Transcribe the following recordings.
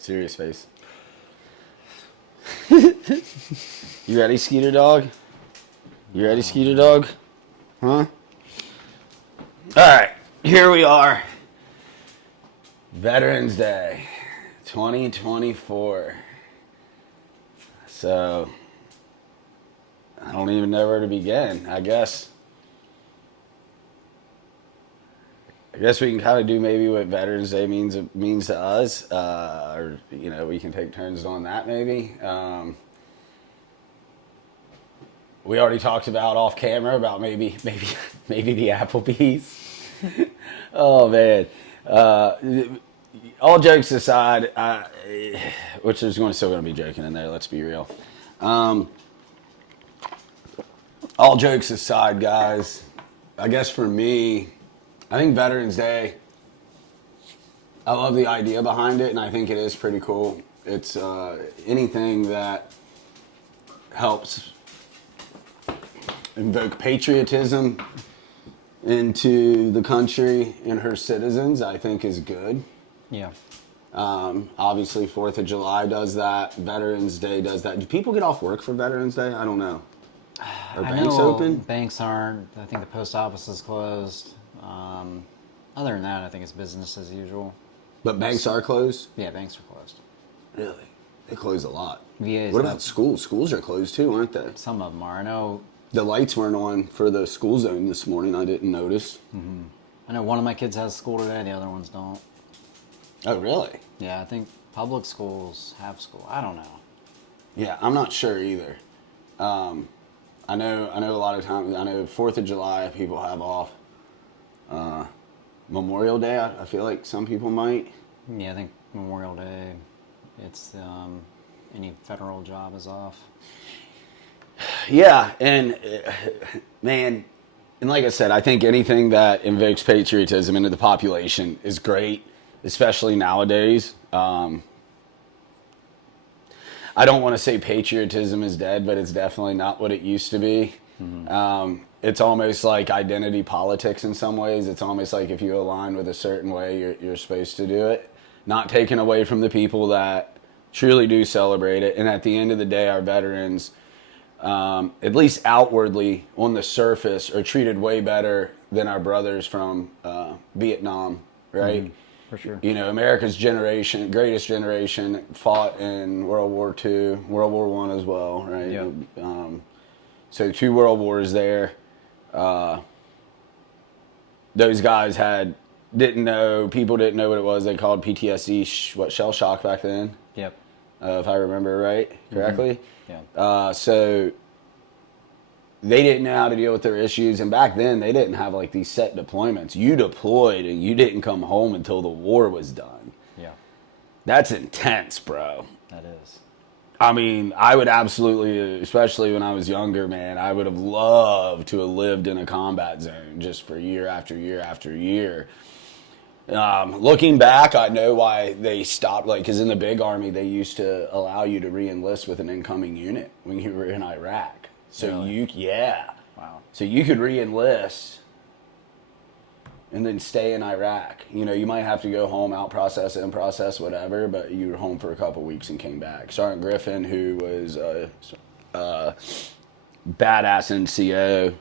Serious face. You ready, Skeeter Dog? You ready, Skeeter Dog? Huh? Alright, here we are. Veterans Day 2024. So, I don't even know where to begin. I guess we can kind of do maybe what Veterans Day means to us, or we can take turns on that maybe. We already talked about off camera about maybe the Applebee's. Oh man, all jokes aside, which there's still going to be joking in there. Let's be real. All jokes aside, guys, I guess for me, I think Veterans Day, I love the idea behind it, and I think it is pretty cool. It's anything that helps invoke patriotism into the country and her citizens, I think is good. Yeah. Obviously, 4th of July does that. Veterans Day does that. Do people get off work for Veterans Day? I don't know. Are banks open? Banks aren't. I think the post office is closed. Other than that, I think it's business as usual. But banks are closed? Yeah, banks are closed. Really? They close a lot. VA's what about schools? Schools are closed too, aren't they? Some of them are. I know. The lights weren't on for the school zone this morning. I didn't notice. Mm-hmm. I know one of my kids has school today. The other ones don't. Oh, really? Yeah, I think public schools have school. I don't know. Yeah, I'm not sure either. I know a lot of times, I know 4th of July people have off. Memorial Day, I feel like some people might. Yeah, I think Memorial Day, it's any federal job is off. Yeah, and man, and like I said, I think anything that invokes patriotism into the population is great, especially nowadays. I don't want to say patriotism is dead, but it's definitely not what it used to be. Mm-hmm. It's almost like identity politics in some ways. It's almost like if you align with a certain way, you're supposed to do it. Not taken away from the people that truly do celebrate it. And at the end of the day, our veterans, at least outwardly on the surface, are treated way better than our brothers from Vietnam, right? Mm-hmm. For sure. America's greatest generation, fought in World War II, World War I as well, right? Yep. So 2 world wars there. Those guys people didn't know what it was. They called PTSD, shell shock back then? Yep. If I remember right, correctly? Mm-hmm. Yeah. So they didn't know how to deal with their issues, and back then they didn't have like these set deployments. You deployed and you didn't come home until the war was done. Yeah. That's intense, bro. That is. I mean, I would absolutely, especially when I was younger, man, I would have loved to have lived in a combat zone just for year after year after year. Looking back, I know why they stopped, because in the big army, they used to allow you to re-enlist with an incoming unit when you were in Iraq. So really? Wow. So you could re-enlist and then stay in Iraq. You might have to go home, out process, in process, whatever, but you were home for a couple weeks and came back. Sergeant Griffin, who was a badass NCO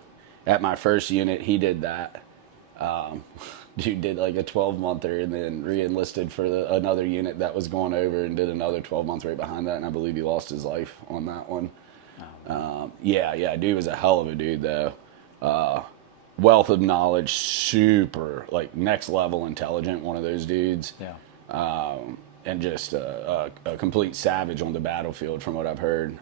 at my first unit, he did that. Dude did like a 12-monther and then re-enlisted for another unit that was going over and did another 12-month right behind that, and I believe he lost his life on that one. Yeah, dude was a hell of a dude, though. Wealth of knowledge, super, next level intelligent, one of those dudes. Yeah. And just a complete savage on the battlefield from what I've heard,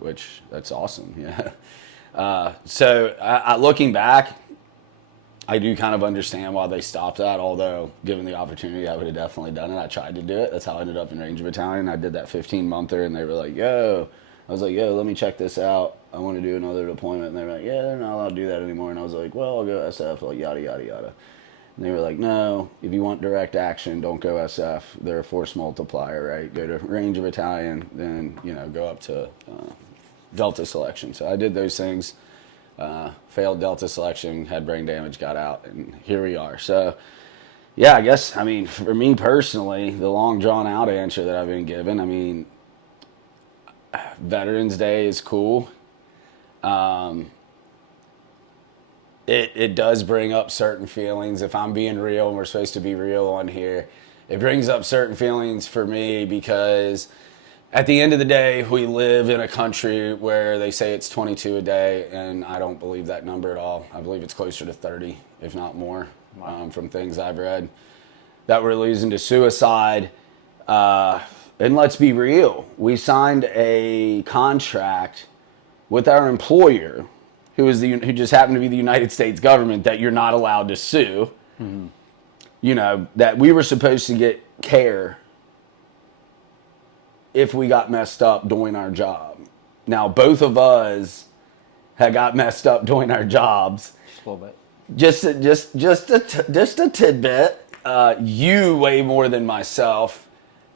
which that's awesome, yeah. So looking back, I do kind of understand why they stopped that, although given the opportunity, I would have definitely done it. I tried to do it. That's how I ended up in Ranger Battalion. I did that 15-monther, and they were like, yo. I was like, yo, let me check this out. I want to do another deployment. And they were like, yeah, they're not allowed to do that anymore. And I was like, well, I'll go SF, yada, yada, yada. And they were like, no, if you want direct action, don't go SF. They're a force multiplier, right? Go to Ranger Battalion, then, go up to Delta selection. So I did those things. Failed Delta selection, had brain damage, got out, and here we are. So Yeah, I guess, I mean, for me personally, the long drawn out answer that I've been given, I mean, Veterans Day is cool. It does bring up certain feelings. If I'm being real, and we're supposed to be real on here, it brings up certain feelings for me because at the end of the day, we live in a country where they say it's 22 a day, and I don't believe that number at all. I believe it's closer to 30, if not more, from things I've read, that we're losing to suicide. And let's be real, we signed a contract with our employer, who just happened to be the United States government, that you're not allowed to sue. You know, that we were supposed to get care if we got messed up doing our job. Now, both of us had got messed up doing our jobs. Just a little bit. Just a tidbit. You way more than myself.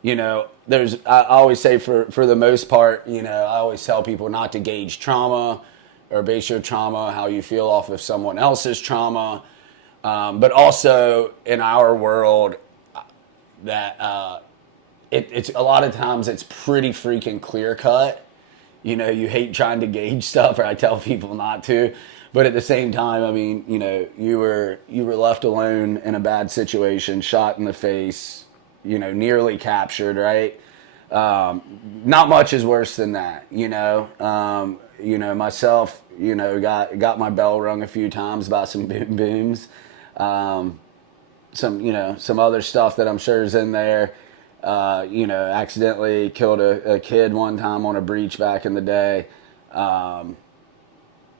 You know, I always say for the most part, you know, I always tell people not to gauge trauma or base your trauma how you feel off of someone else's trauma. But also in our world, that it's a lot of times it's pretty freaking clear cut. You know, you hate trying to gauge stuff, or I tell people not to. But at the same time, I mean, you know, you were left alone in a bad situation, shot in the face, you know, nearly captured, right? Not much is worse than that, you know. Myself, you know, got my bell rung a few times by some boom booms. Some other stuff that I'm sure is in there. Accidentally killed a kid one time on a breach back in the day.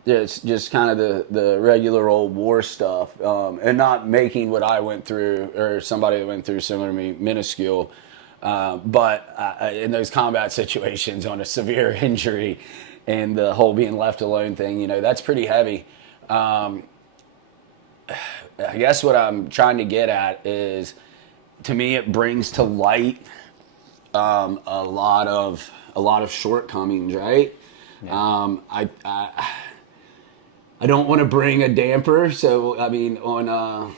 It's just kind of the regular old war stuff, and not making what I went through or somebody that went through similar to me minuscule. But in those combat situations on a severe injury and the whole being left alone thing, you know, that's pretty heavy. I guess what I'm trying to get at is, to me, it brings to light a lot of shortcomings, right? Yeah. I don't want to bring a damper, so I mean on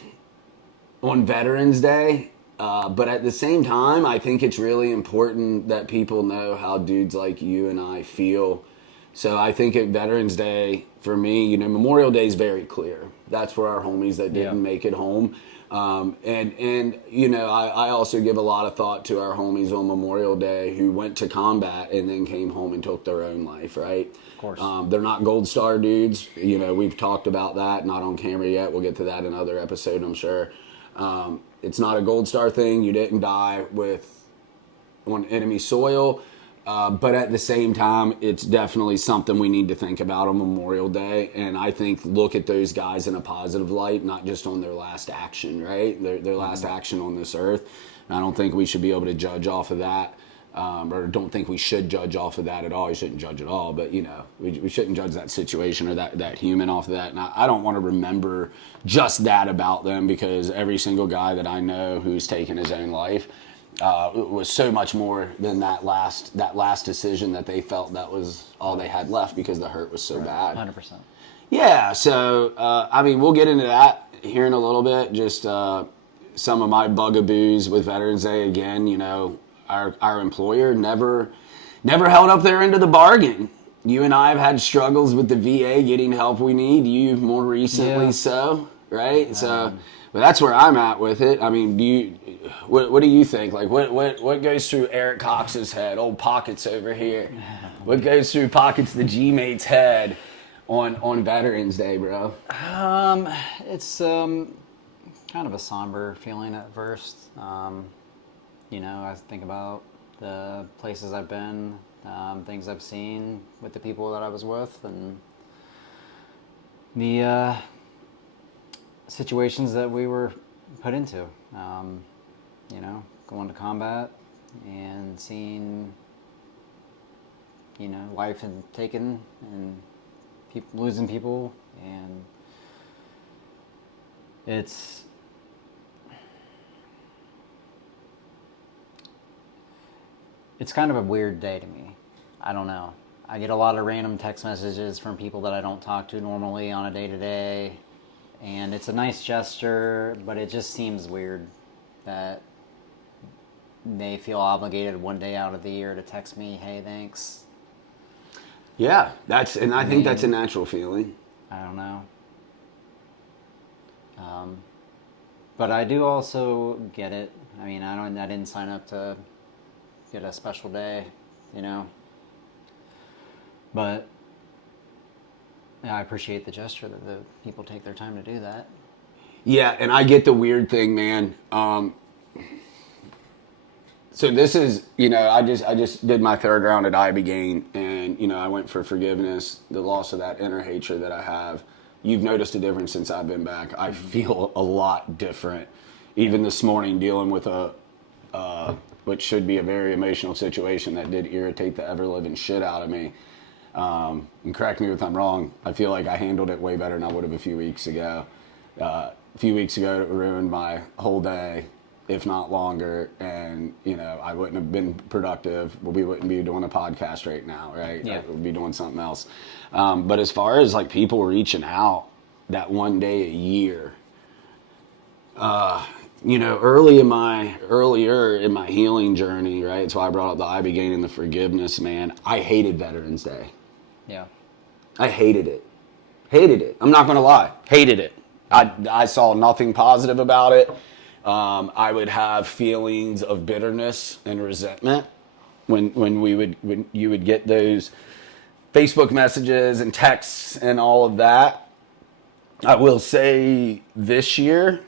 Veterans Day, but at the same time, I think it's really important that people know how dudes like you and I feel. So I think at Veterans Day, for me, you know, Memorial Day is very clear. That's for our homies that didn't make it home. And you know, I also give a lot of thought to our homies on Memorial Day who went to combat and then came home and took their own life, right? Of course. They're not Gold Star dudes. You know, we've talked about that, not on camera yet. We'll get to that in another episode, I'm sure. It's not a Gold Star thing. You didn't die on enemy soil. But at the same time, it's definitely something we need to think about on Memorial Day. And I think look at those guys in a positive light, not just on their last action, right? Their last action on this earth. And I don't think we should be able to judge off of that. Or don't think we should judge off of that at all. You shouldn't judge at all. But, you know, we shouldn't judge that situation or that human off of that. And I don't want to remember just that about them, because every single guy that I know who's taken his own life, it was so much more than that last decision that they felt that was all they had left because the hurt was so bad. 100%. Yeah, so I mean, we'll get into that here in a little bit. Just some of my bugaboos with Veterans Day. Again, you know, our employer never held up their end of the bargain. You and I have had struggles with the VA getting help we need. You more recently, so right. So, but that's where I'm at with it. I mean, what do you think? Like, what goes through Eric Cox's head? Old Pockets over here. What goes through Pockets the G-mate's head on Veterans Day, bro? It's kind of a somber feeling at first. You know, I think about the places I've been, things I've seen with the people that I was with, and the situations that we were put into. You know, going to combat and seeing, you know, life and taken and losing people, and it's kind of a weird day to me. I don't know. I get a lot of random text messages from people that I don't talk to normally on a day-to-day, And it's a nice gesture, but it just seems weird that they feel obligated one day out of the year to text me, hey, thanks. Yeah, I think that's a natural feeling. I don't know. But I do also get it. I mean, I didn't sign up to get a special day, you know. But yeah, I appreciate the gesture that the people take their time to do that. Yeah, and I get the weird thing, man. So this is, I just did my third round at Ibogaine, and I went for forgiveness, the loss of that inner hatred that I have. You've noticed a difference since I've been back. I feel a lot different. Even this morning, dealing with which should be a very emotional situation that did irritate the ever living shit out of me. And correct me if I'm wrong. I feel like I handled it way better than I would have a few weeks ago. A few weeks ago, it ruined my whole day, if not longer, and I wouldn't have been productive. We wouldn't be doing a podcast right now, right? Yeah. We'd be doing something else. But as far as like people reaching out that one day a year, earlier in my healing journey, right? That's why I brought up the Ibogaine and the forgiveness, man. I hated Veterans Day. Yeah. I hated it. Hated it. I'm not going to lie. Hated it. I saw nothing positive about it. I would have feelings of bitterness and resentment when you would get those Facebook messages and texts and all of that. I will say this year,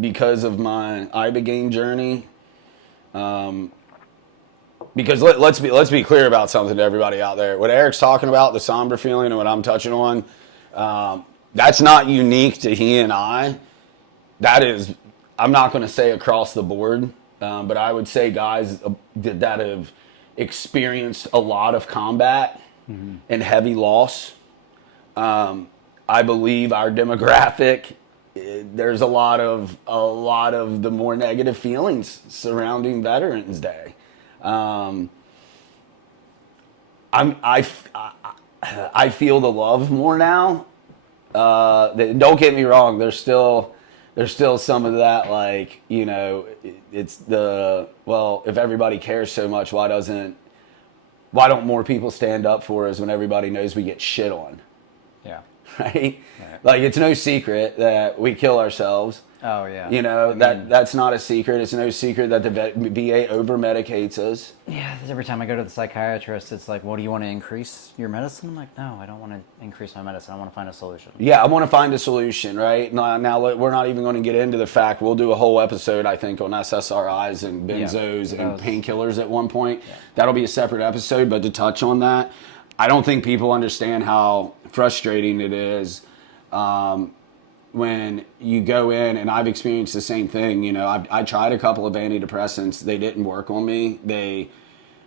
because of my Ibogaine journey, because let's be clear about something to everybody out there. What Eric's talking about, the somber feeling, and what I'm touching on, that's not unique to he and I. That is, I'm not going to say across the board, but I would say guys that have experienced a lot of combat and heavy loss. I believe our demographic, there's a lot of the more negative feelings surrounding Veterans Day. I feel the love more now. Don't get me wrong. There's still some of that, like, it's if everybody cares so much, why don't more people stand up for us when everybody knows we get shit on? Yeah. Right? Like, it's no secret that we kill ourselves. Oh, yeah. That's not a secret. It's no secret that the VA over-medicates us. Yeah, every time I go to the psychiatrist, it's like, well, do you want to increase your medicine? I'm like, no, I don't want to increase my medicine. I want to find a solution. Yeah, I want to find a solution, right? Now we're not even going to get into the fact, we'll do a whole episode, I think, on SSRIs and benzos and painkillers at one point. Yeah. That'll be a separate episode, but to touch on that, I don't think people understand how frustrating it is when you go in, and I've experienced the same thing. I tried a couple of antidepressants. They didn't work on me. They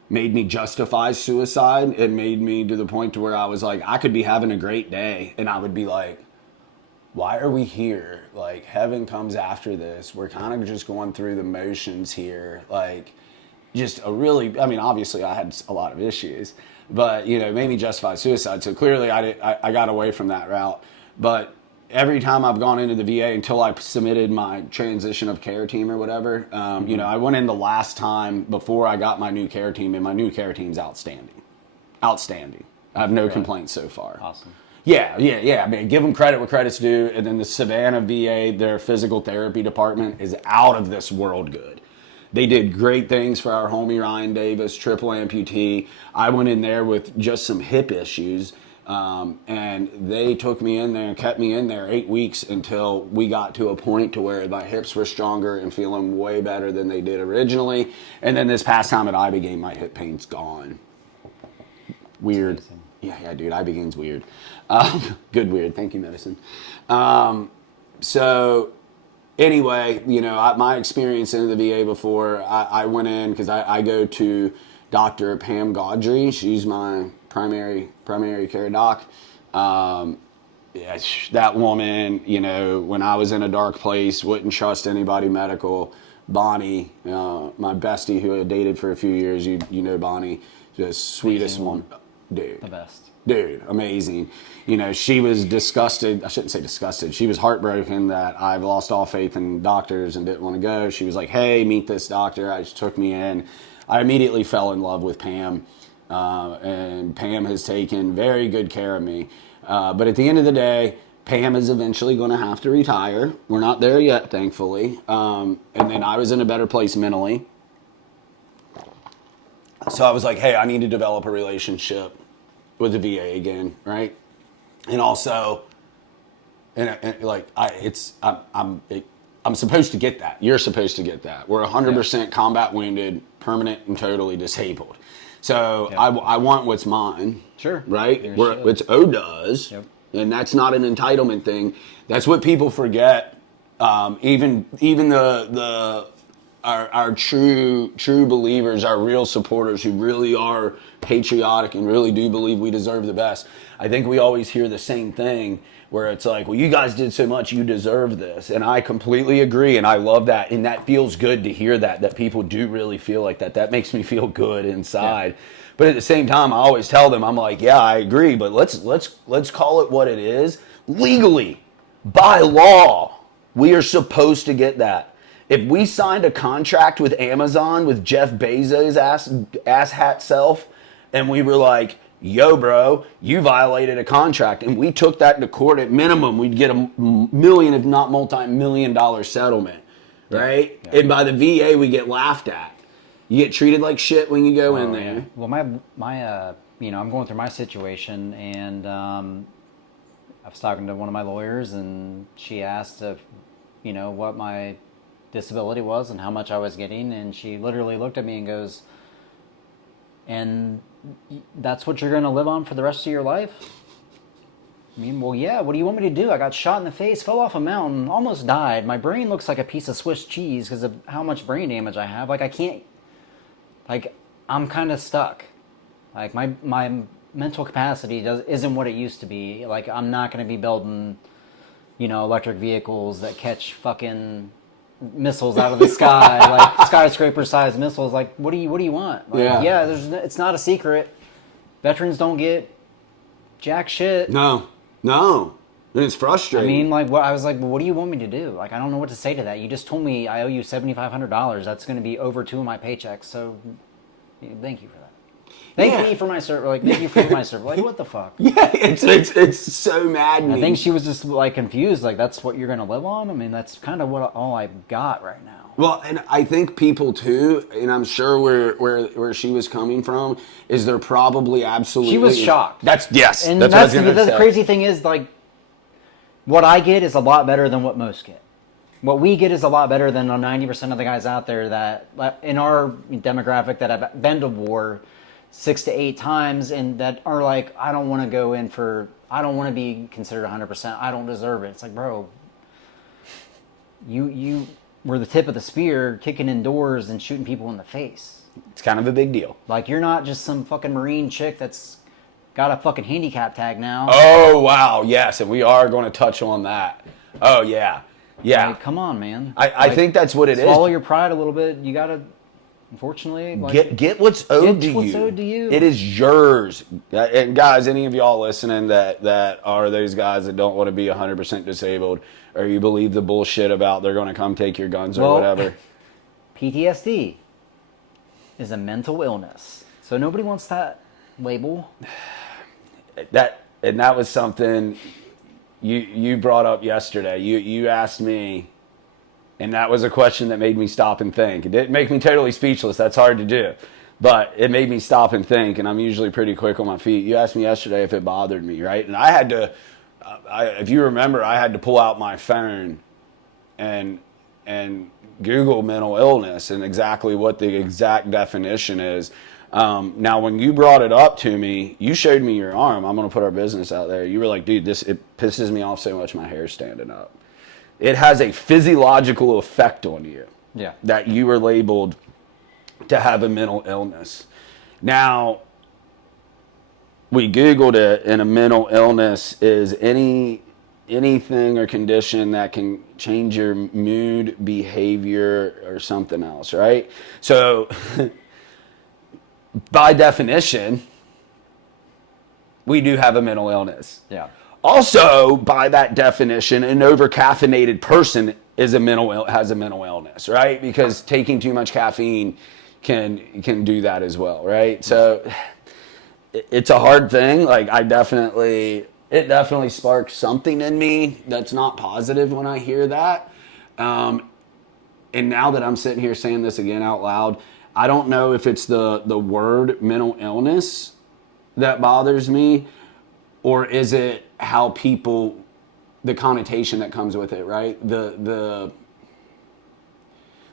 made me justify suicide. It made me to the point to where I was like, I could be having a great day, and I would be like, why are we here? Like, heaven comes after this. We're kind of just going through the motions here. Like, just obviously I had a lot of issues, but, it made me justify suicide. So clearly I got away from that route. But every time I've gone into the VA until I submitted my transition of care team or whatever, I went in the last time before I got my new care team, and my new care team's outstanding. Outstanding. I have no complaints so far. Awesome. Yeah. I mean, give them credit where credit's due. And then the Savannah VA, their physical therapy department is out of this world good. They did great things for our homie Ryan Davis, triple amputee. I went in there with just some hip issues. And they took me in there and kept me in there 8 weeks until we got to a point to where my hips were stronger and feeling way better than they did originally. And then this past time at Ibogaine, my hip pain's gone. Weird. Yeah, dude, Ibogaine's weird. Good weird. Thank you, medicine. So anyway, my experience in the VA before, I went in because I go to Dr. Pam Gaudry. She's my primary care doc. That woman, when I was in a dark place, wouldn't trust anybody medical. Bonnie, my bestie who I dated for a few years, you know Bonnie, the sweetest one. dude. The best. Dude, amazing. You know, she was disgusted. I shouldn't say disgusted. She was heartbroken that I've lost all faith in doctors and didn't want to go. She was like, hey, meet this doctor. I just took me in. I immediately fell in love with Pam. And Pam has taken very good care of me. But at the end of the day, Pam is eventually going to have to retire. We're not there yet, thankfully. And then I was in a better place mentally. So I was like, hey, I need to develop a relationship with the VA again, right? And also, I'm supposed to get that. You're supposed to get that. We're 100% combat wounded, permanent and totally disabled. So I want what's mine. Sure. Right? It's ODA's. Yep. And that's not an entitlement thing. That's what people forget. Even our true believers, our real supporters who really are patriotic and really do believe we deserve the best. I think we always hear the same thing where it's like, well, you guys did so much, you deserve this. And I completely agree, and I love that. And that feels good to hear that people do really feel like that. That makes me feel good inside. Yeah. But at the same time, I always tell them, I'm like, yeah, I agree, but let's call it what it is. Legally, by law, we are supposed to get that. If we signed a contract with Amazon with Jeff Bezos' ass hat self, and we were like, yo, bro, you violated a contract, and we took that to court, at minimum, we'd get a million, if not multi-million-dollar settlement, right? Yeah. And by the VA, we get laughed at. You get treated like shit when you go in there. Yeah. Well, my I'm going through my situation, and I was talking to one of my lawyers, and she asked if, what my disability was and how much I was getting, and she literally looked at me and goes, and that's what you're going to live on for the rest of your life? I mean, well, yeah, what do you want me to do? I got shot in the face, fell off a mountain, almost died. My brain looks like a piece of Swiss cheese because of how much brain damage I have. Like, I can't, like, I'm kind of stuck. Like, my mental capacity isn't what it used to be. Like, I'm not going to be building, electric vehicles that catch fucking missiles out of the sky, like skyscraper-sized missiles. Like, what do you want? Like, it's not a secret. Veterans don't get jack shit. No, and it's frustrating. I mean, like, I was like, well, what do you want me to do? Like, I don't know what to say to that. You just told me I owe you $7,500. That's going to be over 2 of my paychecks. So, thank you for that. Thank me for my service. Like, thank you for my service. Like, what the fuck? Yeah, it's so maddening. I think she was just like confused. Like, that's what you're gonna live on. I mean, that's kind of all I've got right now. Well, and I think people too, and I'm sure where she was coming from is they're probably absolutely. She was shocked. And that's the crazy thing is, like, what I get is a lot better than what most get. What we get is a lot better than 90% of the guys out there that in our demographic that have been to war 6 to 8 times and that are like, I don't want to go in I don't want to be considered 100%. I don't deserve it. It's like, bro, you were the tip of the spear, kicking in doors and shooting people in the face. It's kind of a big deal. Like, you're not just some fucking Marine chick that's got a fucking handicap tag now. Oh, wow. Yes. And we are going to touch on that. Oh, yeah. Yeah. Like, come on, man. I think that's what it is. Swallow your pride a little bit. You got to, unfortunately, like, get what's owed to you. It is yours. And guys, any of y'all listening that are those guys that don't want to be 100% disabled, or you believe the bullshit about they're going to come take your guns or whatever. PTSD is a mental illness. So nobody wants that label. That was something you brought up yesterday. You asked me, and that was a question that made me stop and think. It didn't make me totally speechless. That's hard to do. But it made me stop and think, and I'm usually pretty quick on my feet. You asked me yesterday if it bothered me, right? And I had to, if you remember, I had to pull out my phone and Google mental illness and exactly what the exact definition is. Now, when you brought it up to me, you showed me your arm. I'm going to put our business out there. You were like, dude, it pisses me off so much my hair's standing up. It has a physiological effect on you. Yeah. That you were labeled to have a mental illness. Now, we Googled it, and a mental illness is anything or condition that can change your mood, behavior, or something else, right? So, by definition, we do have a mental illness. Yeah. Also, by that definition, an over-caffeinated person has a mental illness, right? Because taking too much caffeine can do that as well, right? So it's a hard thing. Like it definitely sparks something in me that's not positive when I hear that. And now that I'm sitting here saying this again out loud, I don't know if it's the word mental illness that bothers me, or is it how people, the connotation that comes with it, right? The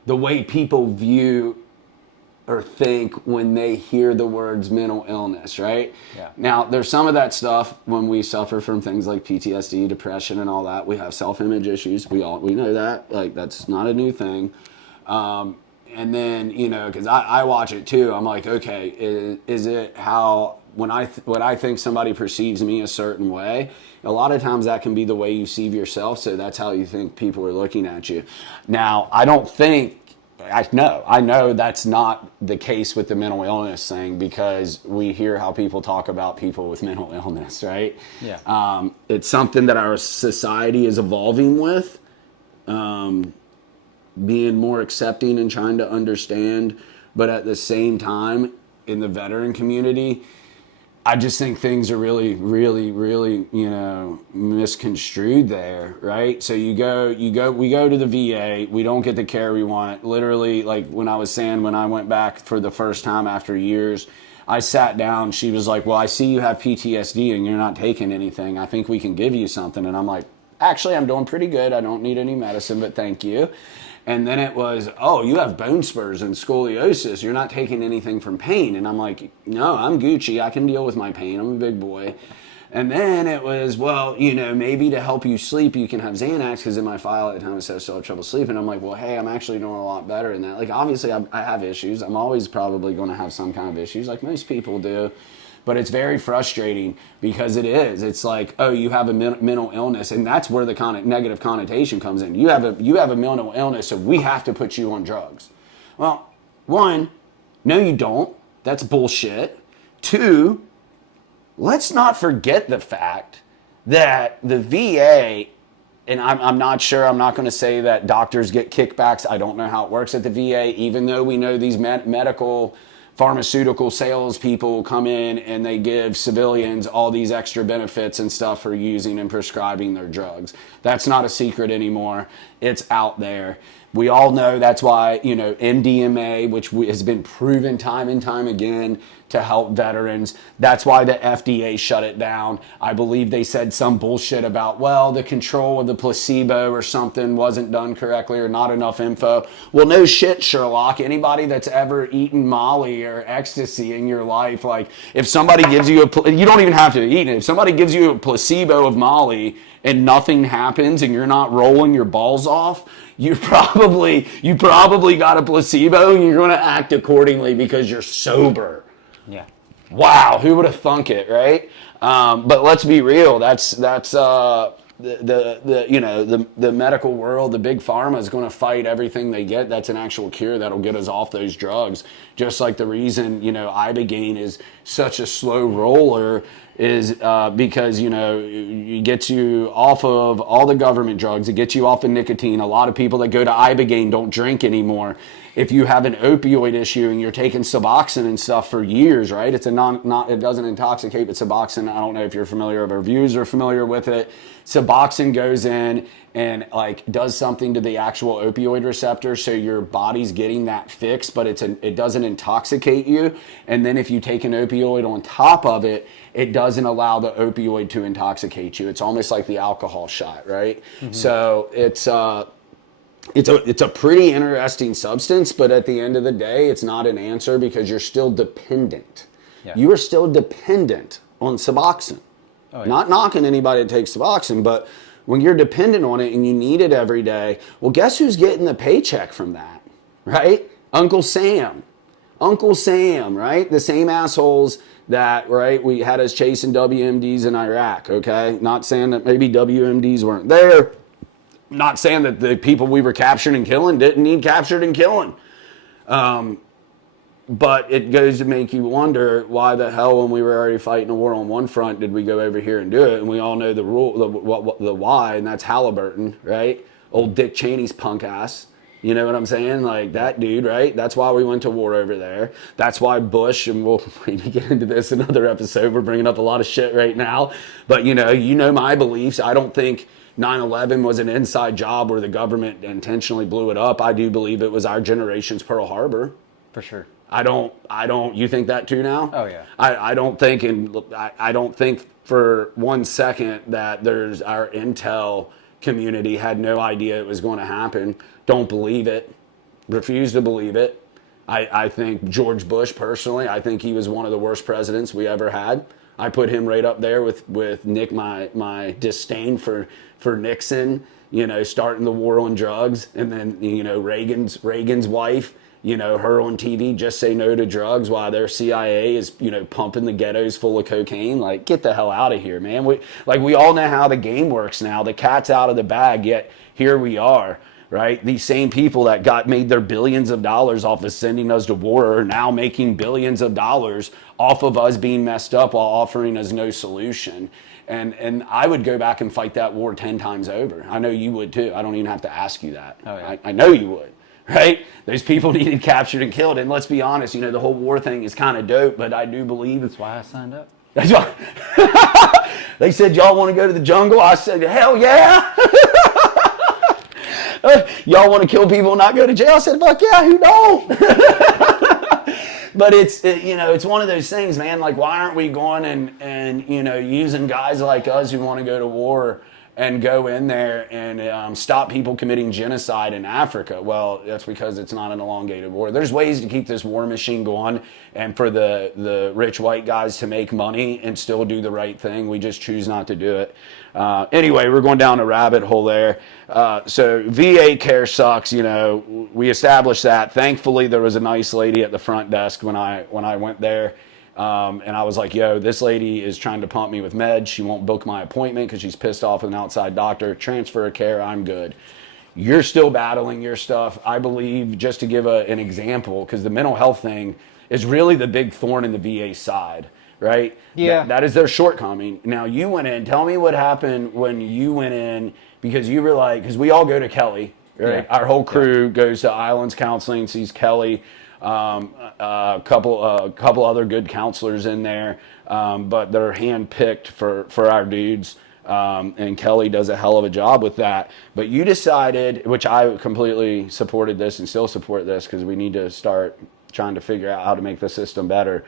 way people view or think when they hear the words mental illness, right? Yeah. Now, there's some of that stuff when we suffer from things like PTSD, depression, and all that. We have self-image issues. We know that. Like, that's not a new thing. And then, you know, because I watch it too. I'm like, okay, is it how when I think somebody perceives me a certain way? A lot of times that can be the way you see yourself. So that's how you think people are looking at you. Now, I know that's not the case with the mental illness thing, because we hear how people talk about people with mental illness, right? Yeah. It's something that our society is evolving with, being more accepting and trying to understand. But at the same time, in the veteran community, I just think things are really, really, really, you know, misconstrued there, right? So we go to the VA, we don't get the care we want. Literally, like when I was saying, when I went back for the first time after years, I sat down, she was like, well, I see you have PTSD and you're not taking anything. I think we can give you something. And I'm like, actually, I'm doing pretty good. I don't need any medicine, but thank you. And then it was, oh, you have bone spurs and scoliosis. You're not taking anything from pain. And I'm like, no, I'm Gucci. I can deal with my pain. I'm a big boy. And then it was, well, you know, maybe to help you sleep, you can have Xanax, because in my file at the time it says I still have trouble sleeping. I'm like, well, hey, I'm actually doing a lot better than that. Like, obviously, I have issues. I'm always probably going to have some kind of issues, like most people do. But it's very frustrating, because it is. It's like, oh, you have a mental illness, and that's where the negative connotation comes in. You have a mental illness, so we have to put you on drugs. Well, one, no, you don't. That's bullshit. Two, let's not forget the fact that the VA, and I'm not sure, I'm not going to say that doctors get kickbacks. I don't know how it works at the VA, even though we know these medical pharmaceutical salespeople come in and they give civilians all these extra benefits and stuff for using and prescribing their drugs. That's not a secret anymore. It's out there. We all know that's why, you know, MDMA, which has been proven time and time again to help veterans. That's why the FDA shut it down. I believe they said some bullshit about, well, the control of the placebo or something wasn't done correctly, or not enough info. Well, no shit, Sherlock. Anybody that's ever eaten Molly or ecstasy in your life, like, if somebody gives you you don't even have to eat it. If somebody gives you a placebo of Molly and nothing happens and you're not rolling your balls off, you probably got a placebo, and you're going to act accordingly because you're sober. Yeah. Wow, who would have thunk it, right? But let's be real. That's the you know, the medical world, the big pharma is going to fight everything they get. That's an actual cure that'll get us off those drugs. Just like the reason, you know, Ibogaine is such a slow roller is because, you know, it gets you off of all the government drugs. It gets you off of nicotine. A lot of people that go to Ibogaine don't drink anymore. If you have an opioid issue and you're taking Suboxone and stuff for years, right? It's it doesn't intoxicate, but Suboxone, I don't know if you're familiar, if our viewers are familiar with it. Suboxone goes in and like does something to the actual opioid receptor, so your body's getting that fix, but it doesn't intoxicate you. And then if you take an opioid on top of it, it doesn't allow the opioid to intoxicate you. It's almost like the alcohol shot, right? Mm-hmm. So it's a pretty interesting substance, but at the end of the day, it's not an answer, because you're still dependent. Yeah. You are still dependent on Suboxone. Oh, yeah. Not knocking anybody that takes Suboxone, but when you're dependent on it and you need it every day, well, guess who's getting the paycheck from that, right? Uncle Sam, right? The same assholes that, right, we had us chasing WMDs in Iraq, okay? Not saying that maybe WMDs weren't there. Not saying that the people we were capturing and killing didn't need captured and killing. But it goes to make you wonder why the hell, when we were already fighting a war on one front, did we go over here and do it? And we all know the rule, the why, and that's Halliburton, right? Old Dick Cheney's punk ass. You know what I'm saying? Like that dude, right? That's why we went to war over there. That's why Bush, and we'll maybe get into this in another episode. We're bringing up a lot of shit right now. But you know my beliefs. I don't think 9/11 was an inside job where the government intentionally blew it up. I do believe it was our generation's Pearl Harbor. For sure. I don't, you think that too now? Oh, yeah. I don't think, and I don't think for 1 second that there's our intel community had no idea it was going to happen. Don't believe it. Refuse to believe it. I think George Bush, personally, I think he was one of the worst presidents we ever had. I put him right up there with Nick, my disdain for Nixon, starting the war on drugs, and then, Reagan's wife, her on TV, just say no to drugs while their CIA is, pumping the ghettos full of cocaine. Like, get the hell out of here, man. We all know how the game works now. The cat's out of the bag, yet here we are, right? These same people that made their billions of dollars off of sending us to war are now making billions of dollars off of us being messed up while offering us no solution. And I would go back and fight that war 10 times over. I know you would too. I don't even have to ask you that. Oh, yeah. I know you would. Right? Those people needed captured and killed. And let's be honest, the whole war thing is kind of dope, but I do believe That's why I signed up. That's why. They said, y'all want to go to the jungle? I said, hell yeah. Y'all want to kill people and not go to jail? I said, fuck yeah, who don't? But it's one of those things, man. Like, why aren't we going and using guys like us who want to go to war and go in there and stop people committing genocide in Africa? Well, that's because it's not an elongated war. There's ways to keep this war machine going and for the rich white guys to make money and still do the right thing. We just choose not to do it. Anyway, we're going down a rabbit hole there. So VA care sucks. We established that. Thankfully, there was a nice lady at the front desk when I went there. And I was like, yo, this lady is trying to pump me with meds. She won't book my appointment because she's pissed off with an outside doctor. Transfer of care, I'm good. You're still battling your stuff. I believe, just to give an example, because the mental health thing is really the big thorn in the VA side, right? Yeah. That is their shortcoming. Now, you went in. Tell me what happened when you went in, because you were like, because we all go to Kelly, right? Yeah. Our whole crew goes to Islands Counseling, sees Kelly. A couple other good counselors in there, but they're handpicked for our dudes, and Kelly does a hell of a job with that. But you decided, which I completely supported this and still support this because we need to start trying to figure out how to make the system better.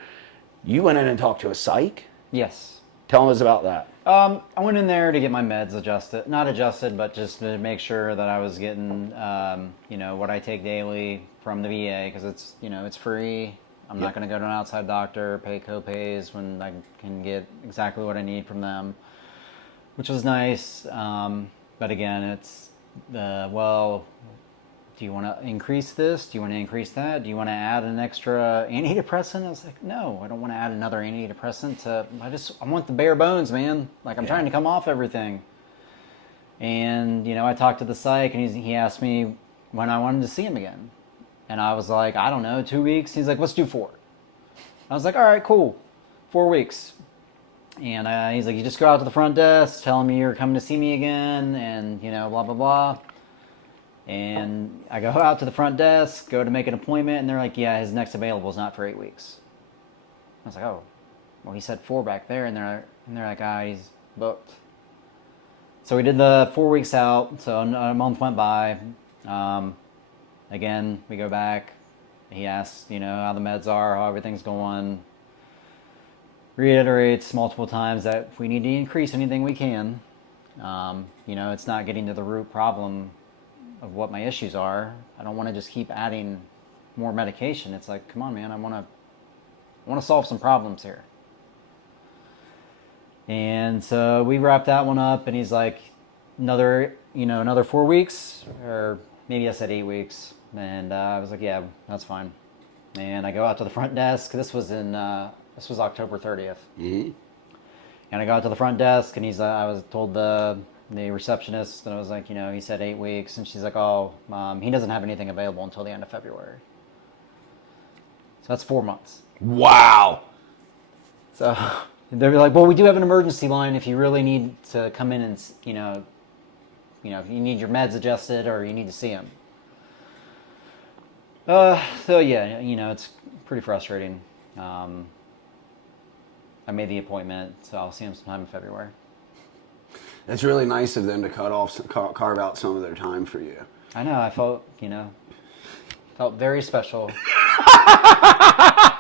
You went in and talked to a psych? Yes. Tell us about that. I went in there to get my meds adjusted. Not adjusted, but just to make sure that I was getting, what I take daily from the VA, because it's free. I'm not going to go to an outside doctor, pay co-pays when I can get exactly what I need from them, which was nice. But again, it's do you want to increase this? Do you want to increase that? Do you want to add an extra antidepressant? I was like, no, I don't want to add another antidepressant. I want the bare bones, man. Like, I'm trying to come off everything. And, I talked to the psych, and he asked me when I wanted to see him again. And I was like, I don't know, 2 weeks? He's like, let's do 4. I was like, all right, cool. 4 weeks. And he's like, you just go out to the front desk, tell him you're coming to see me again, and, blah, blah, blah. And I go out to the front desk, go to make an appointment, and they're like, yeah, his next available is not for 8 weeks. I was like, oh, well, he said 4 back there, and they're like, he's booked. So we did the 4 weeks out, so a month went by. Again, we go back. He asks, how the meds are, how everything's going. Reiterates multiple times that if we need to increase anything, we can. It's not getting to the root problem of what my issues are. I don't want to just keep adding more medication. It's like, come on, man, I want to solve some problems here. And so we wrapped that one up, and he's like, another 4 weeks, or maybe I said 8 weeks. And I was like, yeah, that's fine. And I go out to the front desk. This was October 30th. Mm-hmm. And I go out to the front desk, and I was told the receptionist, and I was like, he said 8 weeks, and she's like, he doesn't have anything available until the end of February. So that's 4 months. Wow. So they're like, well, we do have an emergency line if you really need to come in and, if you need your meds adjusted or you need to see them. So yeah, it's pretty frustrating. I made the appointment, so I'll see him sometime in February. It's really nice of them to carve out some of their time for you. I know. I felt very special.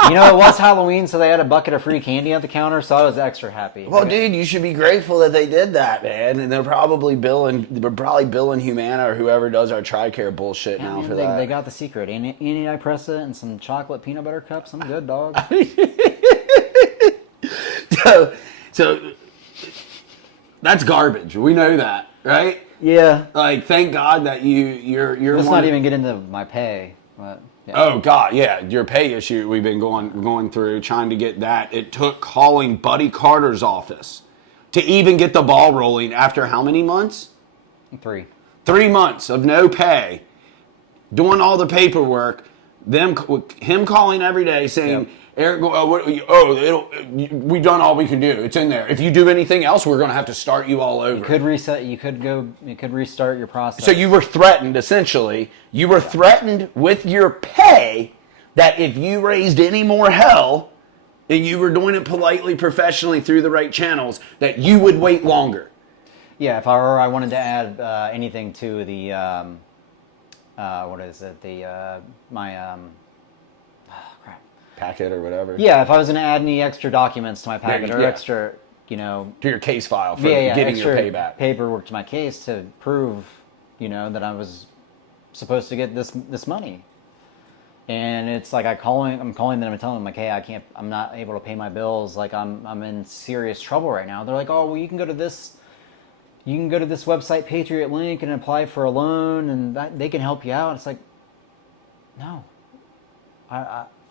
It was Halloween, so they had a bucket of free candy at the counter, so I was extra happy. Well, dude, you should be grateful that they did that, man. And they're probably billing Humana or whoever does our TRICARE bullshit now for that. They got the secret. Antidepressant and some chocolate peanut butter cups. I'm good, dog. So that's garbage. We know that, right? Yeah. Like, thank God that you're. Let's not even get into my pay, but. Yeah. Oh God, yeah, your pay issue we've been going through, trying to get that. It took calling Buddy Carter's office to even get the ball rolling after how many months? 3. 3 months of no pay, doing all the paperwork, him calling every day saying, yep. Eric, we've done all we can do. It's in there. If you do anything else, we're going to have to start you all over. You could reset. You could restart your process. So you were threatened, essentially. You were threatened with your pay that if you raised any more hell and you were doing it politely, professionally, through the right channels, that you would wait longer. Yeah, if I wanted to add anything to the, what is it? Packet or whatever. Yeah, if I was going to add any extra documents to my packet extra, to your case file for getting your payback. Paperwork to my case to prove, that I was supposed to get this money. And it's like I'm calling them and telling them like, hey, I'm not able to pay my bills. Like I'm in serious trouble right now. They're like, oh, well, you can go to this website, Patriot Link, and apply for a loan, and they can help you out. It's like, no,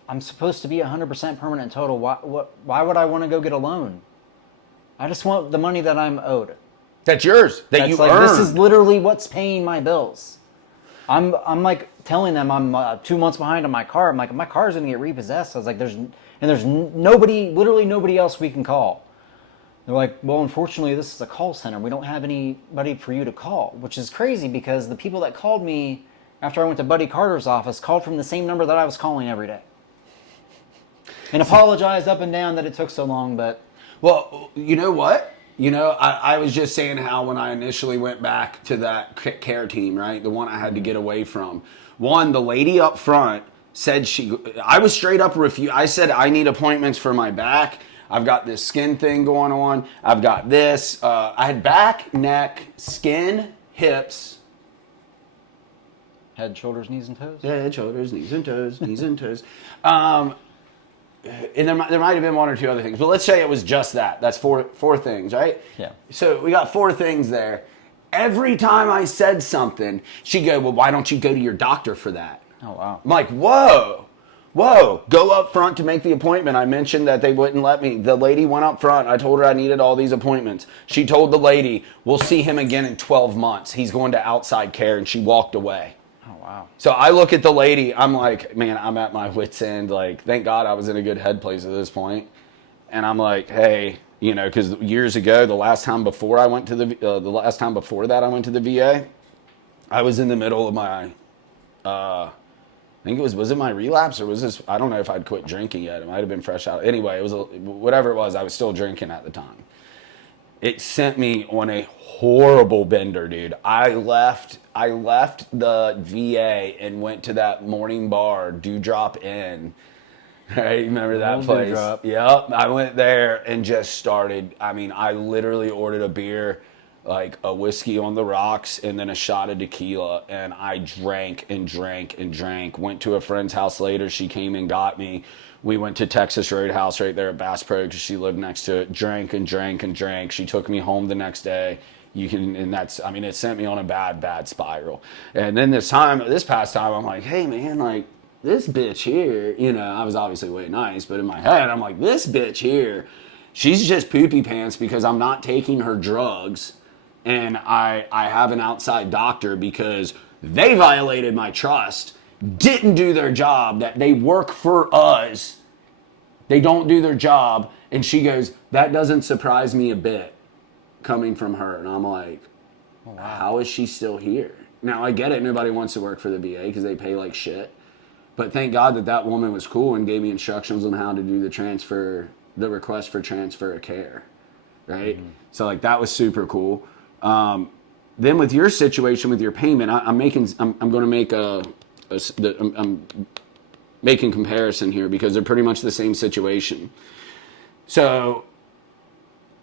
I'm supposed to be 100% permanent total. Why would I want to go get a loan? I just want the money that I'm owed. That's yours. That's you earned. This is literally what's paying my bills. I'm like telling them I'm 2 months behind on my car. I'm like, my car's gonna get repossessed. I was like, there's nobody, literally nobody else we can call. They're like, well, unfortunately, this is a call center. We don't have anybody for you to call, which is crazy because the people that called me after I went to Buddy Carter's office called from the same number that I was calling every day. And apologized up and down that it took so long, but... Well, you know what? I was just saying how when I initially went back to that care team, right? The one I had to get away from. One, the lady up front said I was straight up refused. I said, I need appointments for my back. I've got this skin thing going on. I've got this. I had back, neck, skin, hips. Head, shoulders, knees, and toes? Yeah, head, shoulders, knees, and toes, knees, and toes. And there might have been one or two other things, but let's say it was just that. That's four things, right? Yeah. So we got 4 things there. Every time I said something, she'd go, well, why don't you go to your doctor for that? Oh, wow. I'm like, whoa, go up front to make the appointment. I mentioned that they wouldn't let me. The lady went up front. I told her I needed all these appointments. She told the lady, we'll see him again in 12 months. He's going to outside care, and she walked away. Oh, wow. So I look at the lady, I'm like, man, I'm at my wit's end. Like, thank God I was in a good head place at this point. And I'm like, hey, because years ago, the last time before that I went to the VA, I was in the middle of my, I think was it my relapse or was this, I don't know if I'd quit drinking yet. It might have been fresh out. Anyway, it was whatever it was, I was still drinking at the time. It sent me on a horrible bender, dude. I left the VA and went to that morning bar, Dewdrop Inn. Right? Remember that place? Dewdrop. Yep. I went there and just started. I literally ordered a beer, like a whiskey on the rocks, and then a shot of tequila. And I drank and drank and drank. Went to a friend's house later. She came and got me. We went to Texas Roadhouse right there at Bass Pro because she lived next to it. Drank and drank and drank. She took me home the next day. It sent me on a bad spiral. And then this past time, I'm like, hey man, like this bitch here, I was obviously way nice, but in my head, I'm like, this bitch here, she's just poopy pants because I'm not taking her drugs, and I have an outside doctor because they violated my trust. didn't do their job, that they work for us, they don't do their job. And she goes, that doesn't surprise me a bit coming from her. And I'm like, oh, wow. How is she still here? Now, I get it. Nobody wants to work for the VA because they pay like shit. But thank God that that woman was cool and gave me instructions on how to do the request for transfer of care. Right? Mm-hmm. So like that was super cool. Then with your situation with your payment, I'm going to make I'm making comparison here because they're pretty much the same situation. So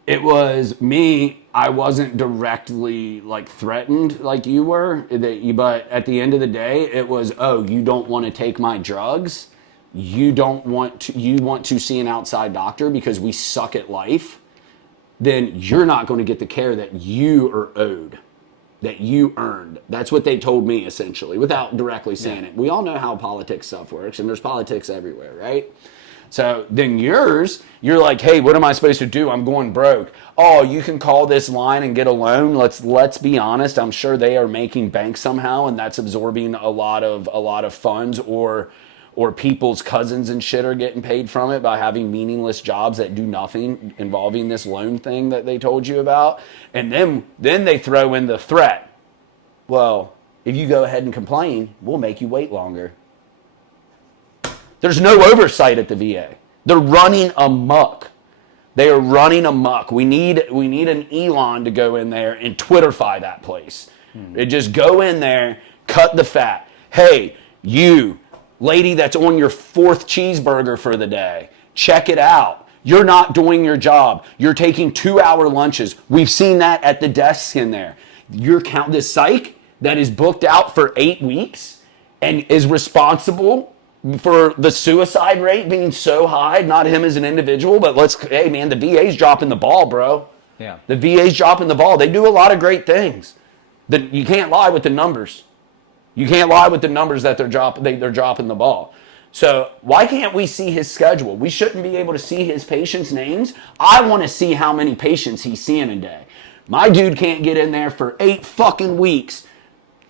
it was me, I wasn't directly like threatened like you were, but at the end of the day, it was, oh, you don't want to take my drugs? You want to see an outside doctor because we suck at life? Then you're not going to get the care that you are owed, that you earned. That's what they told me, essentially, without directly saying it. We all know how politics stuff works, and there's politics everywhere, right? So then you're like, hey, what am I supposed to do? I'm going broke. Oh, you can call this line and get a loan. Let's be honest. I'm sure they are making bank somehow, and that's absorbing a lot of funds, or people's cousins and shit are getting paid from it by having meaningless jobs that do nothing involving this loan thing that they told you about. And then they throw in the threat. Well, if you go ahead and complain, we'll make you wait longer. There's no oversight at the VA. They're running amok. They are running amok. We need an Elon to go in there and Twitterfy that place. Just go in there, cut the fat. Hey, you lady that's on your 4th cheeseburger for the day, check it out. You're not doing your job. You're taking 2-hour lunches. We've seen that at the desks in there. This psych that is booked out for 8 weeks and is responsible for the suicide rate being so high, not him as an individual, but hey man, the VA's dropping the ball, bro. Yeah. The VA's dropping the ball. They do a lot of great things. You can't lie with the numbers. You can't lie with the numbers that they're dropping the ball. So why can't we see his schedule? We shouldn't be able to see his patients' names. I want to see how many patients he's seeing a day. My dude can't get in there for 8 fucking weeks.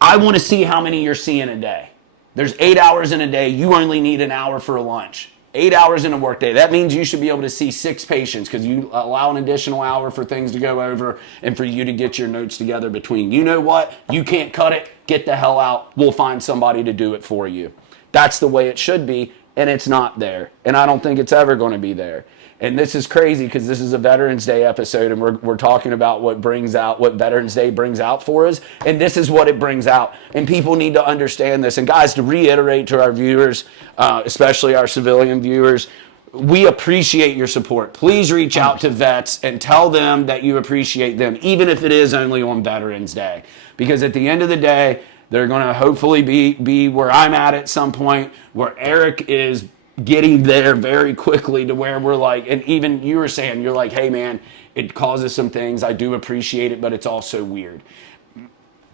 I want to see how many you're seeing a day. There's 8 hours in a day. You only need an hour for a lunch. 8 hours in a workday. That means you should be able to see 6 patients because you allow an additional hour for things to go over and for you to get your notes together between. You know what? You can't cut it. Get the hell out. We'll find somebody to do it for you. That's the way it should be, and it's not there. And I don't think it's ever going to be there. And this is crazy because this is a Veterans Day episode, and we're talking about what Veterans Day brings out for us, and this is what it brings out. And people need to understand this. And guys, to reiterate to our viewers, especially our civilian viewers, we appreciate your support. Please reach out to vets and tell them that you appreciate them, even if it is only on Veterans Day. Because at the end of the day, they're going to hopefully be where I'm at some point, where Eric is getting there very quickly to where we're like, and even you were saying, you're like, hey man, it causes some things. I do appreciate it, but it's also weird.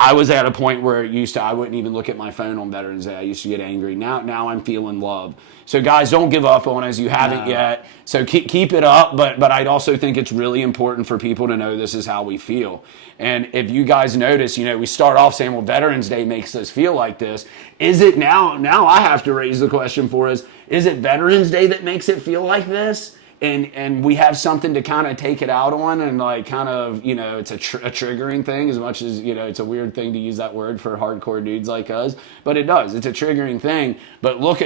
I was at a point where I wouldn't even look at my phone on Veterans Day. I used to get angry. Now I'm feeling love. So guys, don't give up on us. You haven't yet. So keep it up. But I'd also think it's really important for people to know this is how we feel. And if you guys notice, we start off saying, well, Veterans Day makes us feel like this. Is it now I have to raise the question for us, is it Veterans Day that makes it feel like this? And we have something to kind of take it out on, and like kind of, it's a triggering thing, as much as, it's a weird thing to use that word for hardcore dudes like us, but it does. It's a triggering thing. But look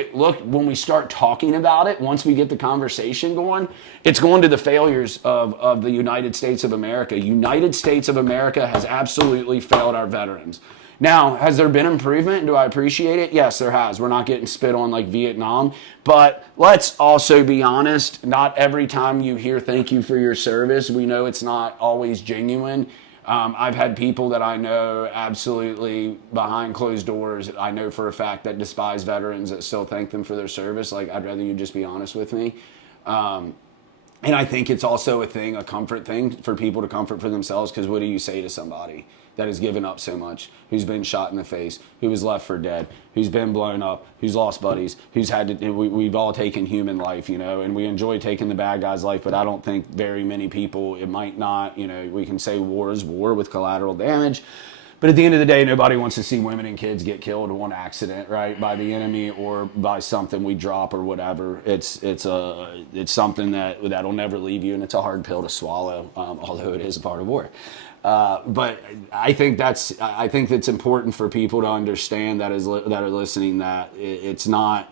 when we start talking about it, once we get the conversation going, it's going to the failures of the United States of America. United States of America has absolutely failed our veterans. Now, has there been improvement? Do I appreciate it? Yes, there has. We're not getting spit on like Vietnam. But let's also be honest. Not every time you hear thank you for your service, we know it's not always genuine. I've had people that I know absolutely behind closed doors, I know for a fact, that despise veterans that still thank them for their service. Like, I'd rather you just be honest with me. And I think it's also a comfort thing for people to comfort for themselves, because what do you say to somebody that has given up so much, who's been shot in the face, who was left for dead, who's been blown up, who's lost buddies, who's had to, we've all taken human life, and we enjoy taking the bad guy's life, but I don't think very many people, it might not, we can say war is war with collateral damage, But at the end of the day, nobody wants to see women and kids get killed in one accident, right, by the enemy or by something we drop or whatever. It's something that'll never leave you, and it's a hard pill to swallow, although it is a part of war. But I think it's important for people to understand that are listening that it's not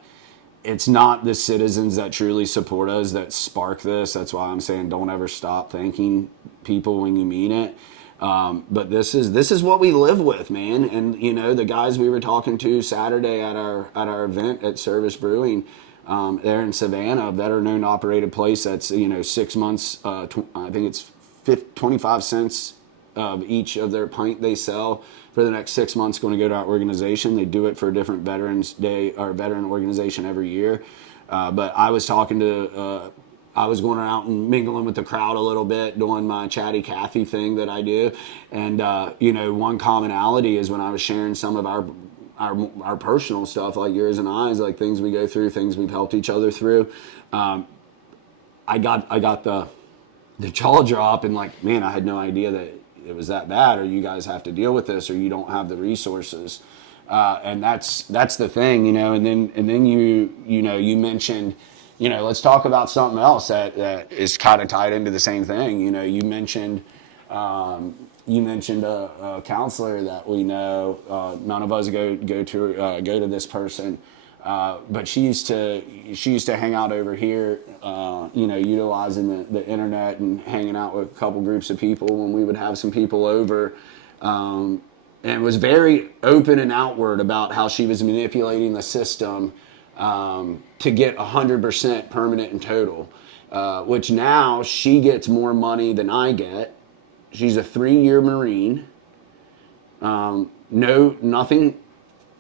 the citizens that truly support us that spark this. That's why I'm saying don't ever stop thanking people when you mean it. But this is what we live with, man. And the guys we were talking to Saturday at our event at Service Brewing, there in Savannah, a veteran owned operated place that's 6 months. I think it's 25 cents of each of their pint they sell for the next 6 months going to go to our organization. They do it for a different Veterans Day or veteran organization every year. But I was talking to. I was going out and mingling with the crowd a little bit, doing my chatty Cathy thing that I do. And, one commonality is when I was sharing some of our personal stuff, like yours and I's, like things we go through, things we've helped each other through. I got the jaw drop and like, man, I had no idea that it was that bad, or you guys have to deal with this, or you don't have the resources. And that's the thing, and then you mentioned, let's talk about something else that is kind of tied into the same thing. You mentioned a counselor that we know. None of us go to this person, but she used to hang out over here, utilizing the internet and hanging out with a couple groups of people when we would have some people over. And was very open and outward about how she was manipulating the system to get 100% permanent and total, which now she gets more money than I get. She's a 3-year Marine. Nothing,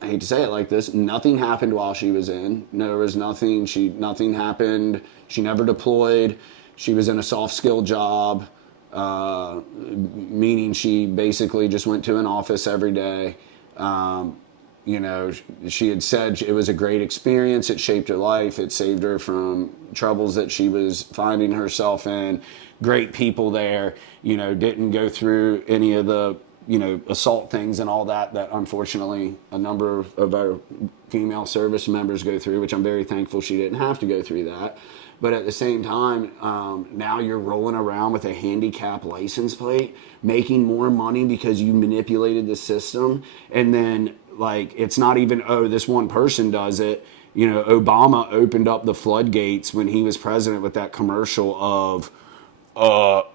I hate to say it like this, nothing happened while she was in. There was nothing, nothing happened. She never deployed. She was in a soft skill job, meaning she basically just went to an office every day. She had said it was a great experience. It shaped her life. It saved her from troubles that she was finding herself in. Great people there, didn't go through any of the, assault things and all that unfortunately a number of our female service members go through, which I'm very thankful she didn't have to go through that. But at the same time, now you're rolling around with a handicap license plate, making more money because you manipulated the system. And then, like, it's not even, this one person does it. Obama opened up the floodgates when he was president with that commercial of,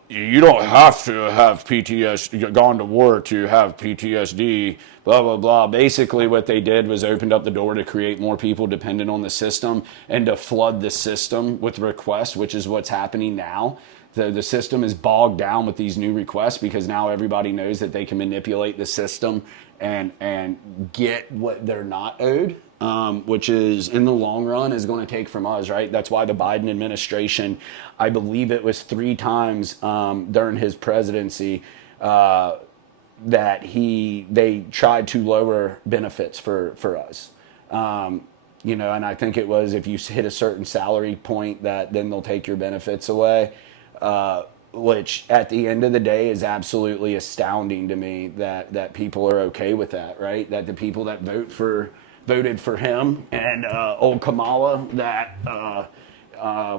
you don't have to have PTSD, gone to war to have PTSD, blah, blah, blah. Basically what they did was opened up the door to create more people dependent on the system and to flood the system with requests, which is what's happening now. The system is bogged down with these new requests because now everybody knows that they can manipulate the system and get what they're not owed, which is in the long run is going to take from us, right? That's why the Biden administration, I believe it was 3 times during his presidency that they tried to lower benefits for us. And I think it was if you hit a certain salary point that then they'll take your benefits away. Which at the end of the day is absolutely astounding to me that people are okay with that, right? That the people that voted for him and old Kamala,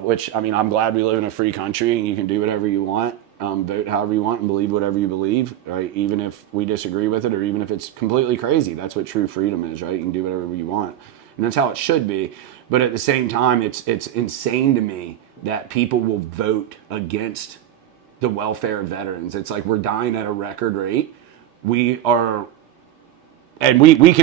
which, I mean, I'm glad we live in a free country and you can do whatever you want, vote however you want and believe whatever you believe, right? Even if we disagree with it or even if it's completely crazy, that's what true freedom is, right? You can do whatever you want. And that's how it should be. But at the same time, it's insane to me that people will vote against the welfare of veterans. It's like we're dying at a record rate. We can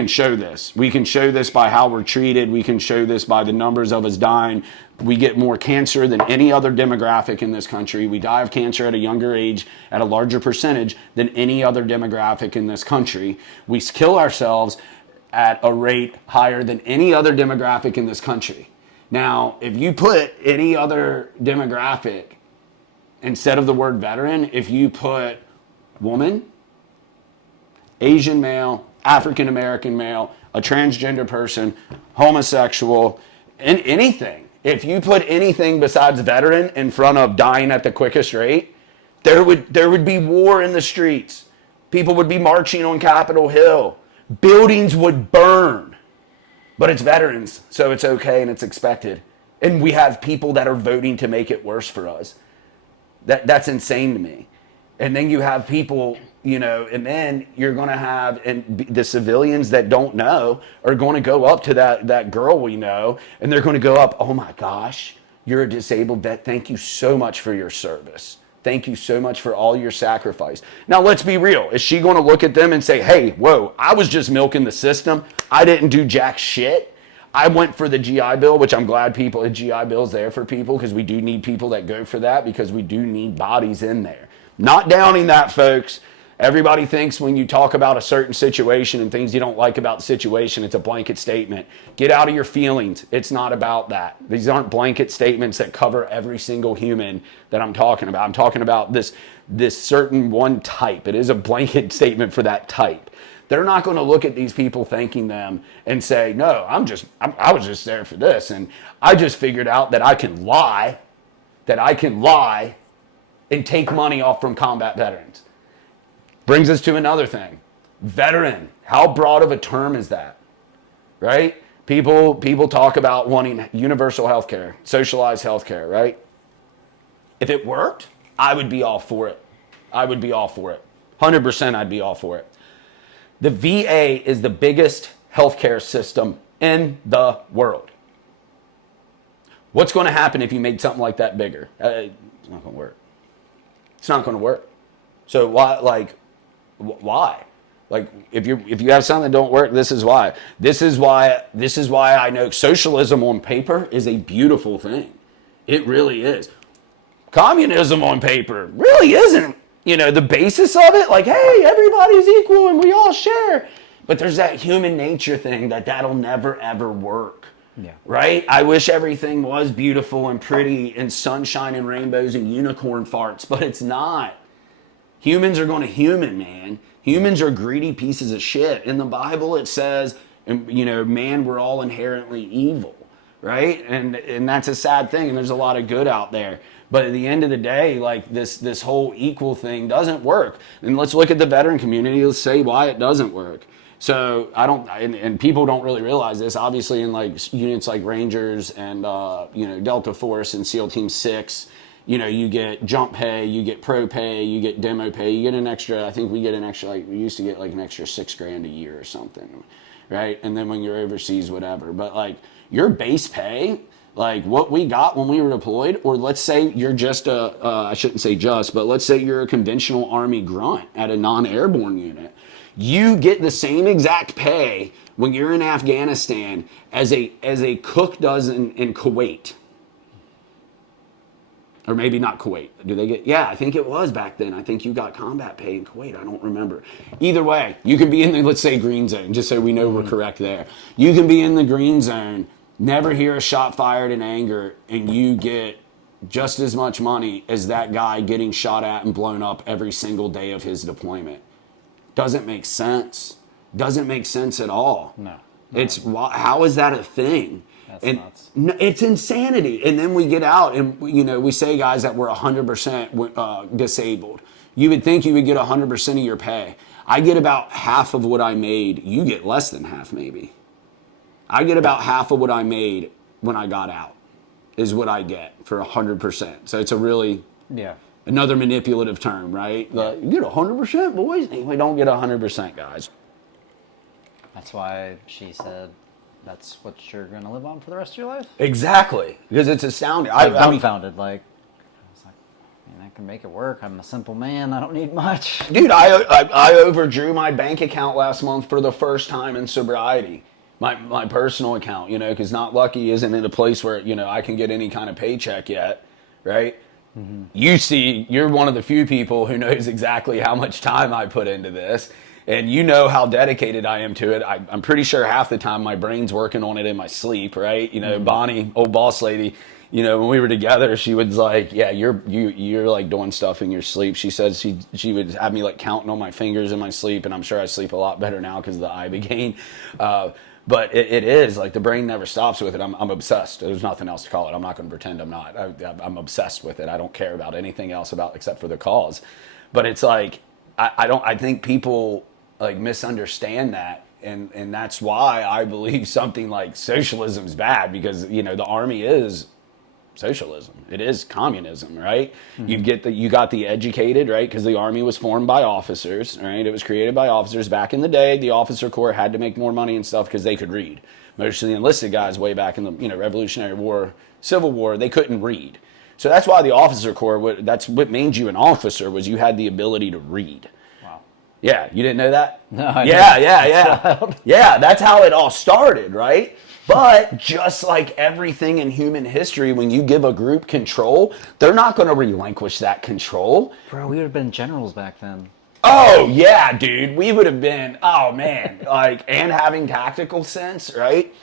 show this. We can show this by how we're treated. We can show this by the numbers of us dying. We get more cancer than any other demographic in this country. We die of cancer at a younger age, at a larger percentage than any other demographic in this country. We kill ourselves at a rate higher than any other demographic in this country. Now, if you put any other demographic instead of the word veteran, if you put woman, Asian male, African American male, a transgender person, homosexual, and anything, if you put anything besides veteran in front of dying at the quickest rate, there would be war in the streets. People would be marching on Capitol Hill. Buildings would burn. But it's veterans, so it's okay and it's expected. And we have people that are voting to make it worse for us. That's insane to me. And then you have people, you know, and then you're going to have, and the civilians that don't know are going to go up to that girl we know, and they're going to go up, oh my gosh, you're a disabled vet. Thank you so much for your service. Thank you so much for all your sacrifice. Now, let's be real. Is she going to look at them and say, hey, whoa, I was just milking the system. I didn't do jack shit. I went for the GI Bill, which I'm glad the GI Bill's there for people, because we do need people that go for that, because we do need bodies in there. Not downing that, folks. Everybody thinks when you talk about a certain situation and things you don't like about the situation, it's a blanket statement. Get out of your feelings. It's not about that. These aren't blanket statements that cover every single human that I'm talking about. I'm talking about this certain one type. It is a blanket statement for that type. They're not going to look at these people thanking them and say, no, I was just there for this. And I just figured out that I can lie and take money off from combat veterans. Brings us to another thing. Veteran. How broad of a term is that? Right? People talk about wanting universal health care, socialized health care, right? If it worked, I would be all for it. 100% I'd be all for it. The VA is the biggest healthcare system in the world. What's going to happen if you made something like that bigger? It's not going to work. It's not going to work. So why? Like, if you have something that don't work, this is why. This is why I know socialism on paper is a beautiful thing. It really is. Communism on paper really isn't. You know, the basis of it, like, hey, everybody's equal and we all share. But there's that human nature thing that'll never, ever work. Yeah. Right? I wish everything was beautiful and pretty and sunshine and rainbows and unicorn farts, but it's not. Humans are going to human, man. Humans are greedy pieces of shit. In the Bible, it says, you know, man, we're all inherently evil, right? And that's a sad thing, and there's a lot of good out there. But at the end of the day, like this whole equal thing doesn't work. And let's look at the veteran community. Let's say why it doesn't work. So and people don't really realize this. Obviously, in like units like Rangers and you know, Delta Force and SEAL Team 6, you know, you get jump pay, you get pro pay, you get demo pay, you get an extra. I think we get an extra, like we used to get like an extra $6,000 a year or something, right? And then when you're overseas, whatever. But like your base pay, like what we got when we were deployed, or let's say you're just I shouldn't say just, but let's say you're a conventional Army grunt at a non-airborne unit. You get the same exact pay when you're in Afghanistan as a cook does in Kuwait. Or maybe not Kuwait. Do they get? Yeah, I think it was back then. I think you got combat pay in Kuwait. I don't remember. Either way, you can be in the, let's say, green zone, just so we know we're correct there. You can be in the green zone, never hear a shot fired in anger, and you get just as much money as that guy getting shot at and blown up every single day of his deployment. Doesn't make sense. Doesn't make sense at all. No. It's how is that a thing? That's and nuts. it's insanity. And then we get out and, you know, we say guys that were 100% disabled. You would think you would get 100% of your pay. I get about half of what I made. You get less than half, maybe. I get about half of what I made when I got out is what I get for 100%. So it's a really, another manipulative term, right? You get 100%, boys. We don't get 100%, guys. That's why she said that's what you're going to live on for the rest of your life? Exactly. Because it's astounding. I'm dumbfounded. I can make it work. I'm a simple man. I don't need much. Dude, I overdrew my bank account last month for the first time in sobriety. My personal account, you know, because Not Lucky isn't in a place where, you know, I can get any kind of paycheck yet, right? Mm-hmm. You're one of the few people who knows exactly how much time I put into this. And you know how dedicated I am to it. I'm pretty sure half the time my brain's working on it in my sleep, right? You know, Bonnie, old boss lady, you know, when we were together, she was like, yeah, you're like doing stuff in your sleep. She said she would have me like counting on my fingers in my sleep, and I'm sure I sleep a lot better now because of the ibogaine. But it is like the brain never stops with it. I'm obsessed. There's nothing else to call it. I'm not going to pretend I'm not. I'm obsessed with it. I don't care about anything else except for the cause. But it's like, I think people like misunderstand that. And that's why I believe something like socialism is bad, because, you know, the army is socialism. It is communism, right? You got the educated, right? Because the army was formed by officers, right? It was created by officers back in the day. The officer corps had to make more money and stuff because they could read. Most of the enlisted guys way back in the, you know, Revolutionary War, Civil War, they couldn't read. So that's why the officer corps, that's what made you an officer, was you had the ability to read. Wow. Yeah, you didn't know that? No, I yeah, didn't. yeah. Yeah, that's how it all started, right? But just like everything in human history, when you give a group control, they're not going to relinquish that control. Bro, we would have been generals back then. Oh, yeah, dude. We would have been, oh, man, like, and having tactical sense, right?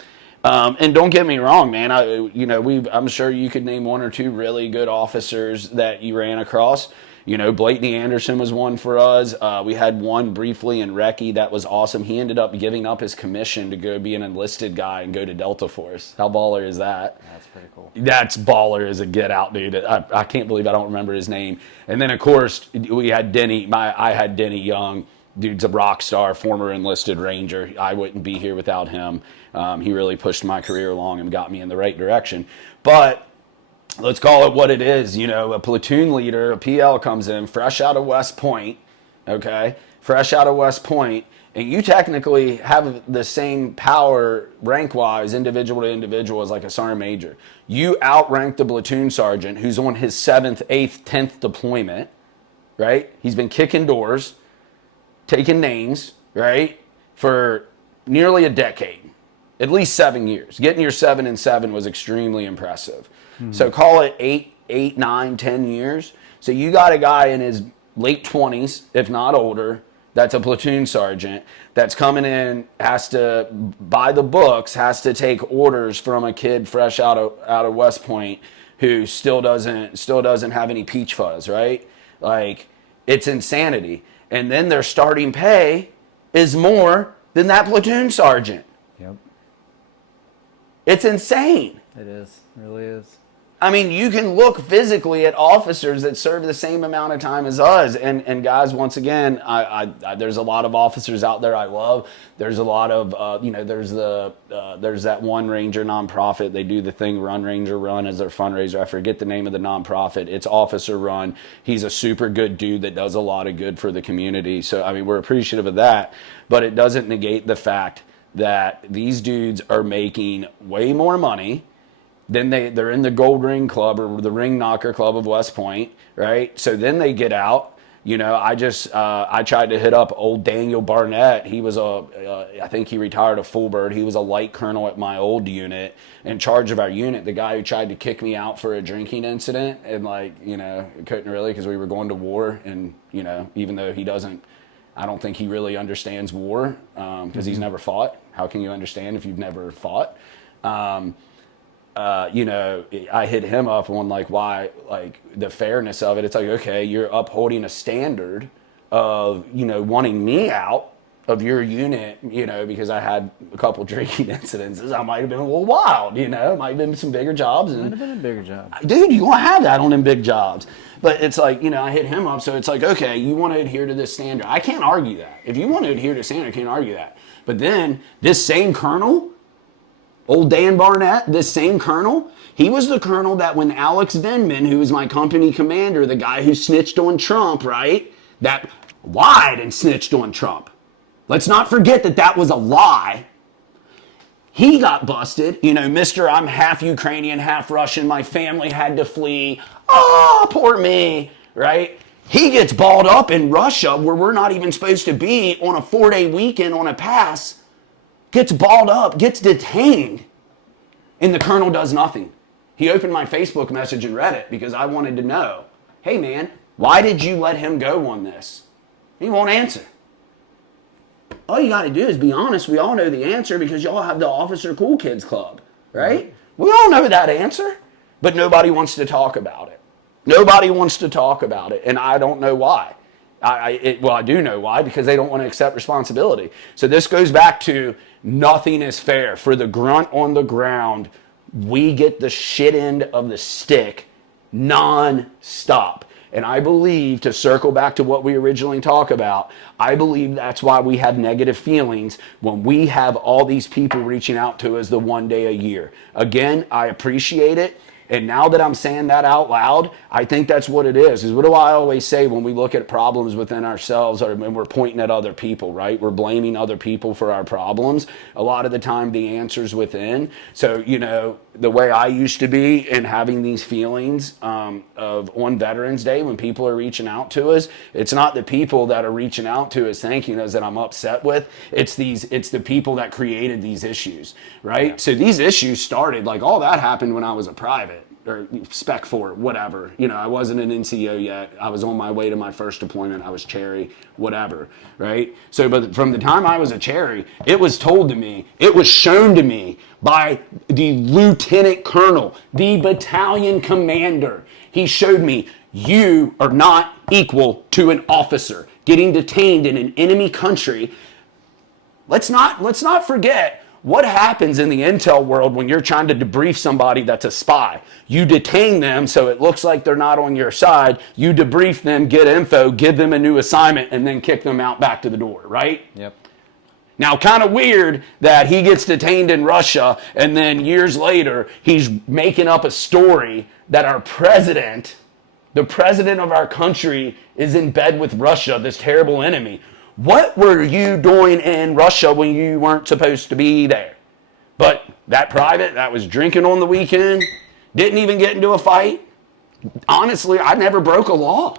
And don't get me wrong, man. I'm sure you could name one or two really good officers that you ran across. You know, Blakeney Anderson was one for us. We had one briefly in Recce that was awesome. He ended up giving up his commission to go be an enlisted guy and go to Delta Force. How baller is that? That's pretty cool. That's baller as a get out, dude. I can't believe I don't remember his name. And then, of course, we had Denny. I had Denny Young. Dude's a rock star, former enlisted Ranger. I wouldn't be here without him. He really pushed my career along and got me in the right direction. But let's call it what it is. You know, a platoon leader, a PL comes in fresh out of West Point, okay? Fresh out of West Point, and you technically have the same power rank-wise, individual to individual, as like a sergeant major. You outrank the platoon sergeant who's on his 7th, 8th, 10th deployment, right? He's been kicking doors, taking names, right, for nearly a decade, at least 7 years. Getting your 7 and 7 was extremely impressive. So call it 8, 9, 10 years. So you got a guy in his late 20s, if not older, that's a platoon sergeant, that's coming in, has to, by the books, has to take orders from a kid fresh out of West Point who still doesn't have any peach fuzz, right? Like, it's insanity. And then their starting pay is more than that platoon sergeant. Yep. It's insane. It is. It really is. I mean, you can look physically at officers that serve the same amount of time as us. And guys, once again, I there's a lot of officers out there I love. There's a lot of, there's that one Ranger nonprofit. They do the thing, Run Ranger Run, as their fundraiser. I forget the name of the nonprofit. It's officer run. He's a super good dude that does a lot of good for the community. So, I mean, we're appreciative of that. But it doesn't negate the fact that these dudes are making way more money. Then they're in the Gold Ring Club, or the Ring Knocker Club of West Point, right? So then they get out. You know, I tried to hit up old Daniel Barnett. He was I think he retired a full bird. He was a light colonel at my old unit, in charge of our unit. The guy who tried to kick me out for a drinking incident, and like, you know, couldn't really, because we were going to war. And, you know, even though I don't think he really understands war, because he's never fought. How can you understand if you've never fought? You know, I hit him up on like why, like the fairness of it. It's like, okay, you're upholding a standard of, you know, wanting me out of your unit, you know, because I had a couple drinking incidences. I might have been a little wild, you know, might have been some bigger jobs. Might have been a bigger job. Dude, you won't have that on them big jobs. But it's like, you know, I hit him up. So it's like, okay, you want to adhere to this standard. I can't argue that. If you want to adhere to standard, I can't argue that. But then this same colonel, old Dan Barnett, this same colonel, he was the colonel that when Alex Denman, who was my company commander, the guy who snitched on Trump, right, that lied and snitched on Trump. Let's not forget that that was a lie. He got busted. You know, Mr. I'm half Ukrainian, half Russian. My family had to flee. Oh, poor me, right? He gets balled up in Russia, where we're not even supposed to be, on a 4-day weekend on a pass. Gets balled up, gets detained, and the colonel does nothing. He opened my Facebook message and read it because I wanted to know, hey man, why did you let him go on this? He won't answer. All you got to do is be honest. We all know the answer because y'all have the Officer Cool Kids Club, right? We all know that answer, but nobody wants to talk about it. Nobody wants to talk about it, and I don't know why. I do know why, because they don't want to accept responsibility. So this goes back to nothing is fair. For the grunt on the ground, we get the shit end of the stick non-stop. And I believe, to circle back to what we originally talked about, I believe that's why we have negative feelings when we have all these people reaching out to us the one day a year. Again, I appreciate it. And now that I'm saying that out loud, I think that's what it is. What do I always say when we look at problems within ourselves or when we're pointing at other people, right? We're blaming other people for our problems. A lot of the time, the answer's within. So, you know, the way I used to be and having these feelings of on Veterans Day when people are reaching out to us, it's not the people that are reaching out to us thanking us that I'm upset with. It's the people that created these issues, right? Yeah. So these issues started, like all that happened when I was a private. Or spec for whatever, you know, I wasn't an NCO yet. I was on my way to my first deployment. I was cherry, whatever, right? So, but from the time I was a cherry, it was told to me, it was shown to me by the lieutenant colonel, the battalion commander. He showed me, you are not equal to an officer. Getting detained in an enemy country. Let's not forget what happens in the intel world when you're trying to debrief somebody that's a spy. You detain them so it looks like they're not on your side. You debrief them, get info, give them a new assignment, and then kick them out back to the door, right? Yep. Now, kind of weird that he gets detained in Russia, and then years later, he's making up a story that our president, the president of our country, is in bed with Russia, this terrible enemy. What were you doing in Russia when you weren't supposed to be there? But that private that was drinking on the weekend, didn't even get into a fight. Honestly, I never broke a law.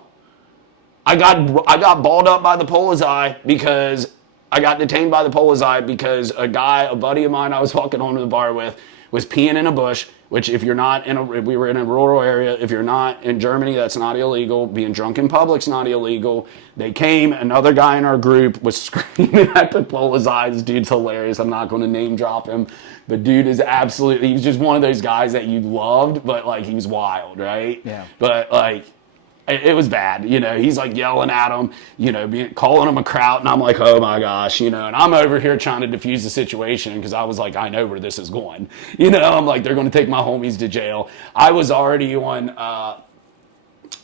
I got balled up by the Polizei because I got detained by the Polizei because a buddy of mine I was walking home to the bar with, was peeing in a bush, which if you're not we were in a rural area, if you're not in Germany, that's not illegal. Being drunk in public's not illegal. They came, another guy in our group was screaming at the Polizei. This dude's hilarious. I'm not going to name drop him. But dude is absolutely, he was just one of those guys that you loved, but like he was wild, right? Yeah. But like, it was bad, you know. He's like yelling at him, you know, calling him a kraut, and I'm like, oh my gosh, you know. And I'm over here trying to defuse the situation because I was like, I know where this is going, you know. I'm like, they're going to take my homies to jail. I was already on. I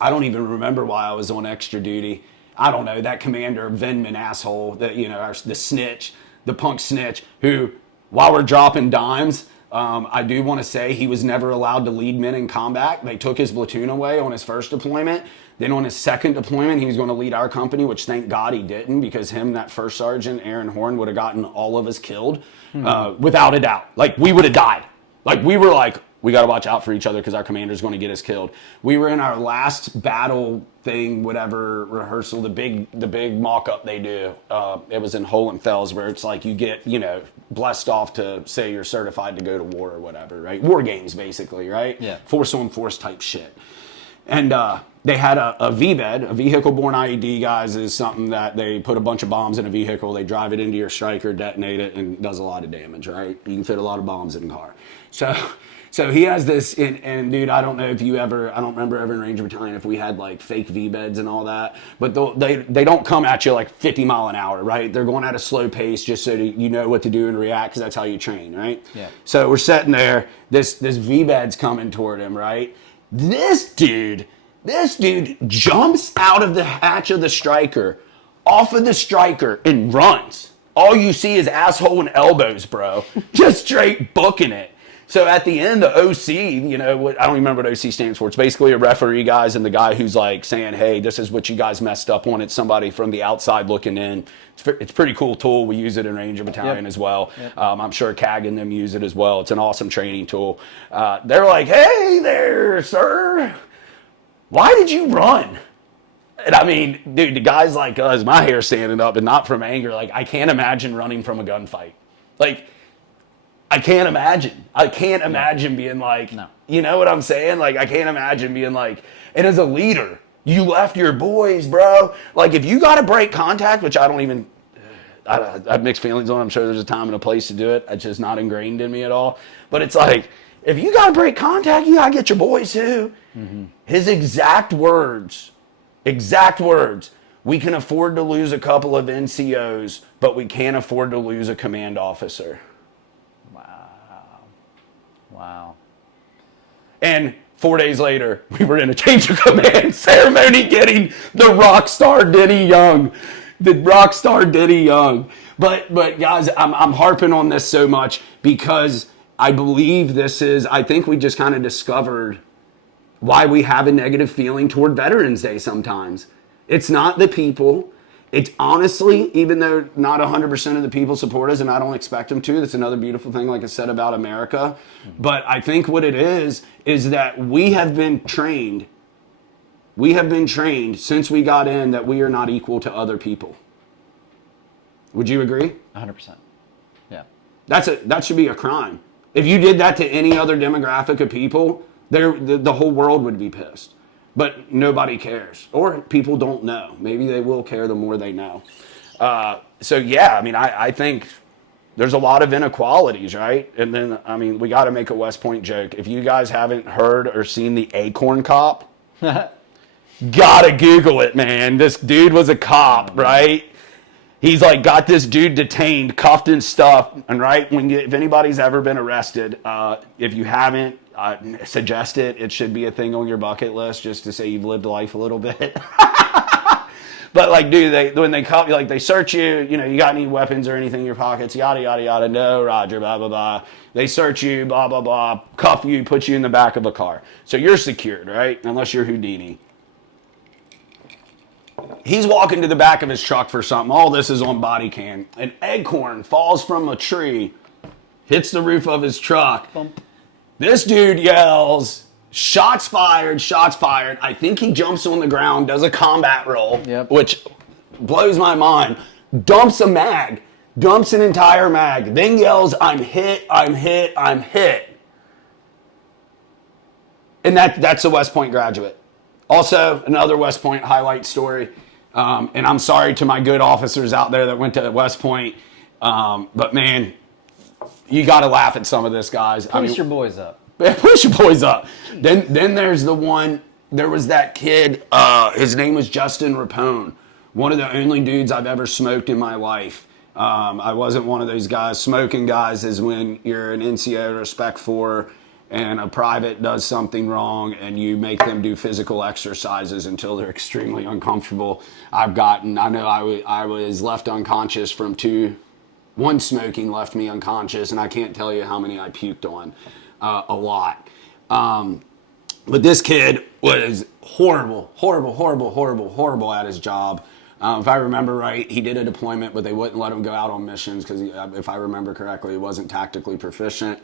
don't even remember why I was on extra duty. I don't know, that commander, Venman asshole, the snitch, the punk snitch, who, while we're dropping dimes. I do want to say he was never allowed to lead men in combat. They took his platoon away on his first deployment. Then on his second deployment, he was going to lead our company, which thank God he didn't, because him, that first sergeant, Aaron Horn, would have gotten all of us killed without a doubt. Like, we would have died. Like, we were like, we got to watch out for each other because our commander's going to get us killed. We were in our last battle thing, whatever, rehearsal, the big mock-up they do. It was in Hohenfels, where it's like you get, you know, blessed off to say you're certified to go to war or whatever, right? War games, basically, right? Yeah. Force on force type shit. And they had a VBED, a vehicle-borne IED, guys, is something that they put a bunch of bombs in a vehicle, they drive it into your striker, detonate it, and does a lot of damage, right? You can fit a lot of bombs in a car. So he has this, and dude, I don't know if you ever, I don't remember ever in Ranger Battalion if we had like fake V-beds and all that, but they don't come at you like 50 mile an hour, right? They're going at a slow pace just so you know what to do and react, because that's how you train, right? Yeah. So we're sitting there, this V-bed's coming toward him, right? This dude jumps out of the hatch of the striker, off of the striker, and runs. All you see is asshole and elbows, bro. Just straight booking it. So at the end, the OC, you know, I don't even remember what OC stands for. It's basically a referee, guys, and the guy who's like saying, hey, this is what you guys messed up on. It's somebody from the outside looking in. It's a pretty cool tool. We use it in Ranger Battalion as well. Yep. I'm sure CAG and them use it as well. It's an awesome training tool. They're like, hey there, sir. Why did you run? And I mean, dude, the guys like us, my hair's standing up, and not from anger. Like, I can't imagine running from a gunfight. Like, I can't imagine. I can't imagine being like, no. You know what I'm saying? Like, I can't imagine being like, and as a leader, you left your boys, bro. Like, if you got to break contact, which I don't even, I have mixed feelings on. I'm sure there's a time and a place to do it. It's just not ingrained in me at all. But it's like, if you got to break contact, you got to get your boys too. Mm-hmm. His exact words, we can afford to lose a couple of NCOs, but we can't afford to lose a command officer. Wow. And 4 days later, we were in a change of command ceremony getting the rock star Denny Young. The rock star Denny Young. But guys, I'm harping on this so much because I believe I think we just kind of discovered why we have a negative feeling toward Veterans Day sometimes. It's not the people. It's honestly, even though not 100% of the people support us, and I don't expect them to, that's another beautiful thing, like I said, about America. But I think what it is that we have been trained since we got in that we are not equal to other people. Would you agree? 100%. Yeah. That should be a crime. If you did that to any other demographic of people, the whole world would be pissed. But nobody cares. Or people don't know. Maybe they will care the more they know. So yeah, I mean, I think there's a lot of inequalities, right? And then, I mean, we got to make a West Point joke. If you guys haven't heard or seen the Acorn Cop, gotta Google it, man. This dude was a cop, right? He's like got this dude detained, cuffed and stuff. And right, if anybody's ever been arrested, if you haven't, suggest it. It should be a thing on your bucket list just to say you've lived life a little bit. But like, dude, when they cuff you, like they search you, you know, you got any weapons or anything in your pockets, yada, yada, yada. No, Roger, blah, blah, blah. They search you, blah, blah, blah, cuff you, put you in the back of a car. So you're secured, right? Unless you're Houdini. He's walking to the back of his truck for something. All this is on body cam. An acorn falls from a tree, hits the roof of his truck. Bump. This dude yells, shots fired, shots fired. I think he jumps on the ground, does a combat roll, which blows my mind. Dumps a mag, dumps an entire mag, then yells, I'm hit, I'm hit, I'm hit. And that's a West Point graduate. Also, another West Point highlight story. And I'm sorry to my good officers out there that went to West Point. But man, you got to laugh at some of this, guys. Push your boys up. Push your boys up. Then there's the one, there was that kid, his name was Justin Rapone. One of the only dudes I've ever smoked in my life. I wasn't one of those guys. Smoking guys is when you're an NCO respect for and a private does something wrong and you make them do physical exercises until they're extremely uncomfortable. I was left unconscious from one smoking left me unconscious, and I can't tell you how many I puked on, a lot. But this kid was horrible at his job. If I remember right, he did a deployment, but they wouldn't let him go out on missions because, if I remember correctly, he wasn't tactically proficient.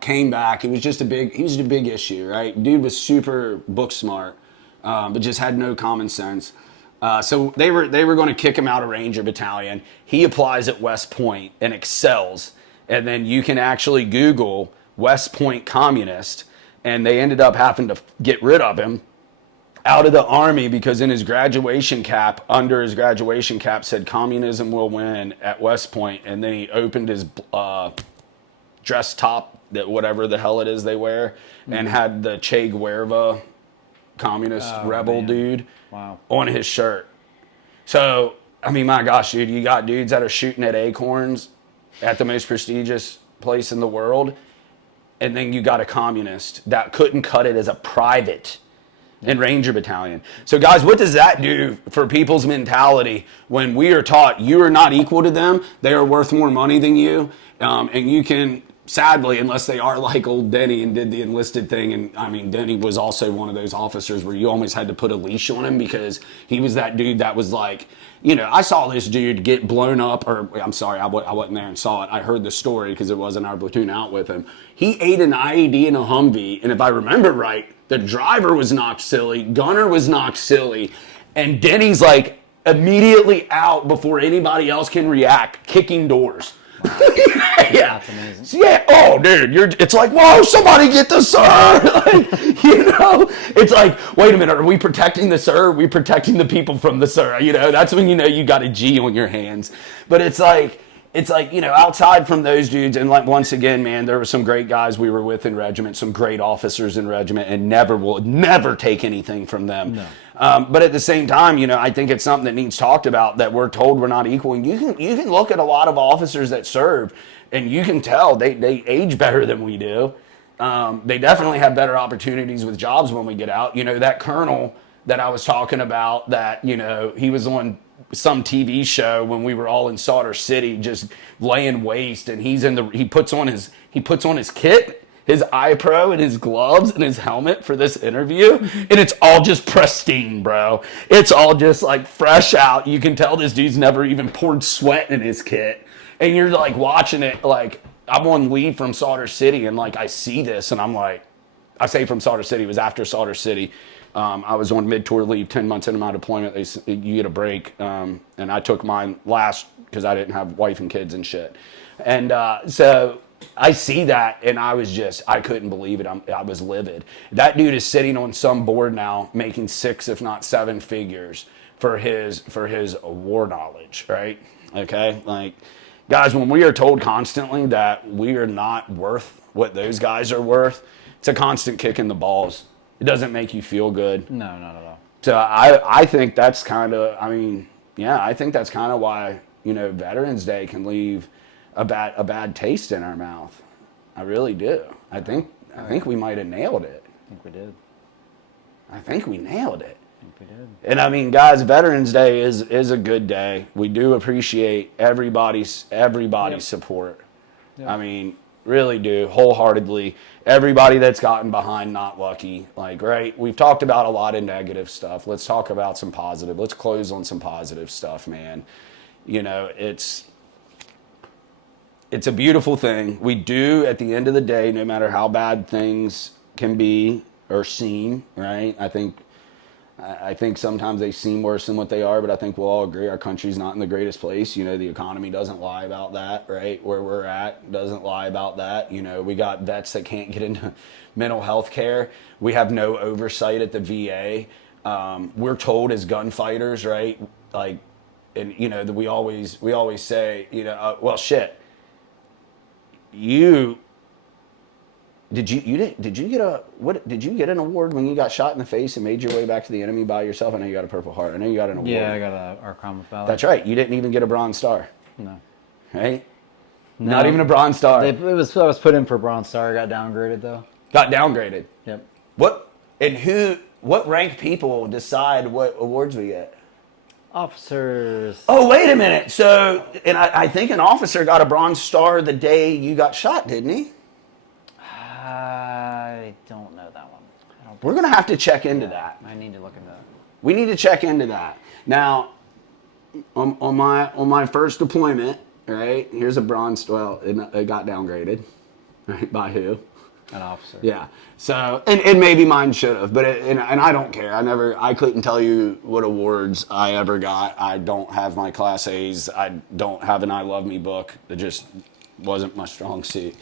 Came back. He was a big issue, right? Dude was super book smart, but just had no common sense. So they were going to kick him out of Ranger Battalion. He applies at West Point and excels. And then you can actually Google West Point communist, and they ended up having to get rid of him out of the Army because in his graduation cap, under his graduation cap said communism will win at West Point. And then he opened his dress top, that whatever the hell it is they wear, and had the Che Guevara communist rebel dude on his shirt. So, I mean, my gosh, dude, you got dudes that are shooting at acorns at the most prestigious place in the world, and then you got a communist that couldn't cut it as a private in Ranger Battalion. So, guys, what does that do for people's mentality when we are taught you are not equal to them, they are worth more money than you, and you can... Sadly, unless they are like old Denny and did the enlisted thing, and I mean, Denny was also one of those officers where you almost had to put a leash on him because he was that dude that was like, you know, I saw this dude get blown up, or I'm sorry, I wasn't there and saw it. I heard the story because it wasn't our platoon out with him. He ate an IED in a Humvee, and if I remember right, the driver was knocked silly, gunner was knocked silly, and Denny's like immediately out before anybody else can react, kicking doors. Wow. Yeah, that's amazing. So, yeah. Oh, dude, it's like, whoa, somebody get the sir. Like, you know, it's like, wait a minute, are we protecting the sir? Are we protecting the people from the sir? You know, that's when you know you got a G on your hands. But it's like, you know, outside from those dudes, and like once again, man, there were some great guys we were with in regiment, some great officers in regiment, and never take anything from them. No. But at the same time, you know, I think it's something that needs talked about, that we're told we're not equal. And you can look at a lot of officers that serve, and you can tell they age better than we do. they definitely have better opportunities with jobs when we get out. You know, that colonel that I was talking about, that, you know, he was on some TV show when we were all in Sauter City just laying waste, and he puts on his kit, his eye pro and his gloves and his helmet for this interview, and it's all just pristine, bro. It's all just like fresh out. You can tell this dude's never even poured sweat in his kit, and you're like watching it. Like, I'm on leave from Sauter City, and like I see this, and I'm like, I say from Sauter City, it was after Sauter City. I was on mid-tour leave, 10 months into my deployment. You get a break, and I took mine last because I didn't have wife and kids and shit. And so I see that, and I couldn't believe it. I was livid. That dude is sitting on some board now, making 6, if not 7 figures for his war knowledge, right? Okay, like, guys, when we are told constantly that we are not worth what those guys are worth, it's a constant kick in the balls. It doesn't make you feel good. No, not at all. So I think that's kind of, I think that's kind of why, you know, Veterans Day can leave a bad taste in our mouth. I really do. I think we might have nailed it. I think we did. I think we nailed it. I think we did. And I mean, guys, Veterans Day is a good day. We do appreciate everybody's support. Yep. I mean, really do, wholeheartedly. Everybody that's gotten behind Not Lucky, like, right? We've talked about a lot of negative stuff. Let's talk about some positive. Let's close on some positive stuff, man. You know, it's a beautiful thing. We do, at the end of the day, no matter how bad things can be or seem, right? I think sometimes they seem worse than what they are, but I think we'll all agree our country's not in the greatest place. You know, the economy doesn't lie about that, right? Where we're at doesn't lie about that. You know, we got vets that can't get into mental health care. We have no oversight at the VA. We're told as gunfighters, right? Like, and you know, we always say, you know, well, shit. Did you get an award when you got shot in the face and made your way back to the enemy by yourself? I know you got a Purple Heart. I know you got an award. Yeah, I got our Cromwell Valley. That's right. You didn't even get a Bronze Star. No. Right? No. Not even a Bronze Star. I was put in for Bronze Star. I got downgraded though. Got downgraded. Yep. What rank people decide what awards we get? Officers. Oh, wait a minute. So, and I think an officer got a Bronze Star the day you got shot, didn't he? I don't know that one. We're going to have to check into that. I need to look into that. We need to check into that. Now, on my first deployment, right, here's a Bronze Star. It got downgraded. Right, by who? An officer. Yeah. So, and maybe mine should have, but and I don't care. I couldn't tell you what awards I ever got. I don't have my Class A's. I don't have an I Love Me book. It just wasn't my strong suit.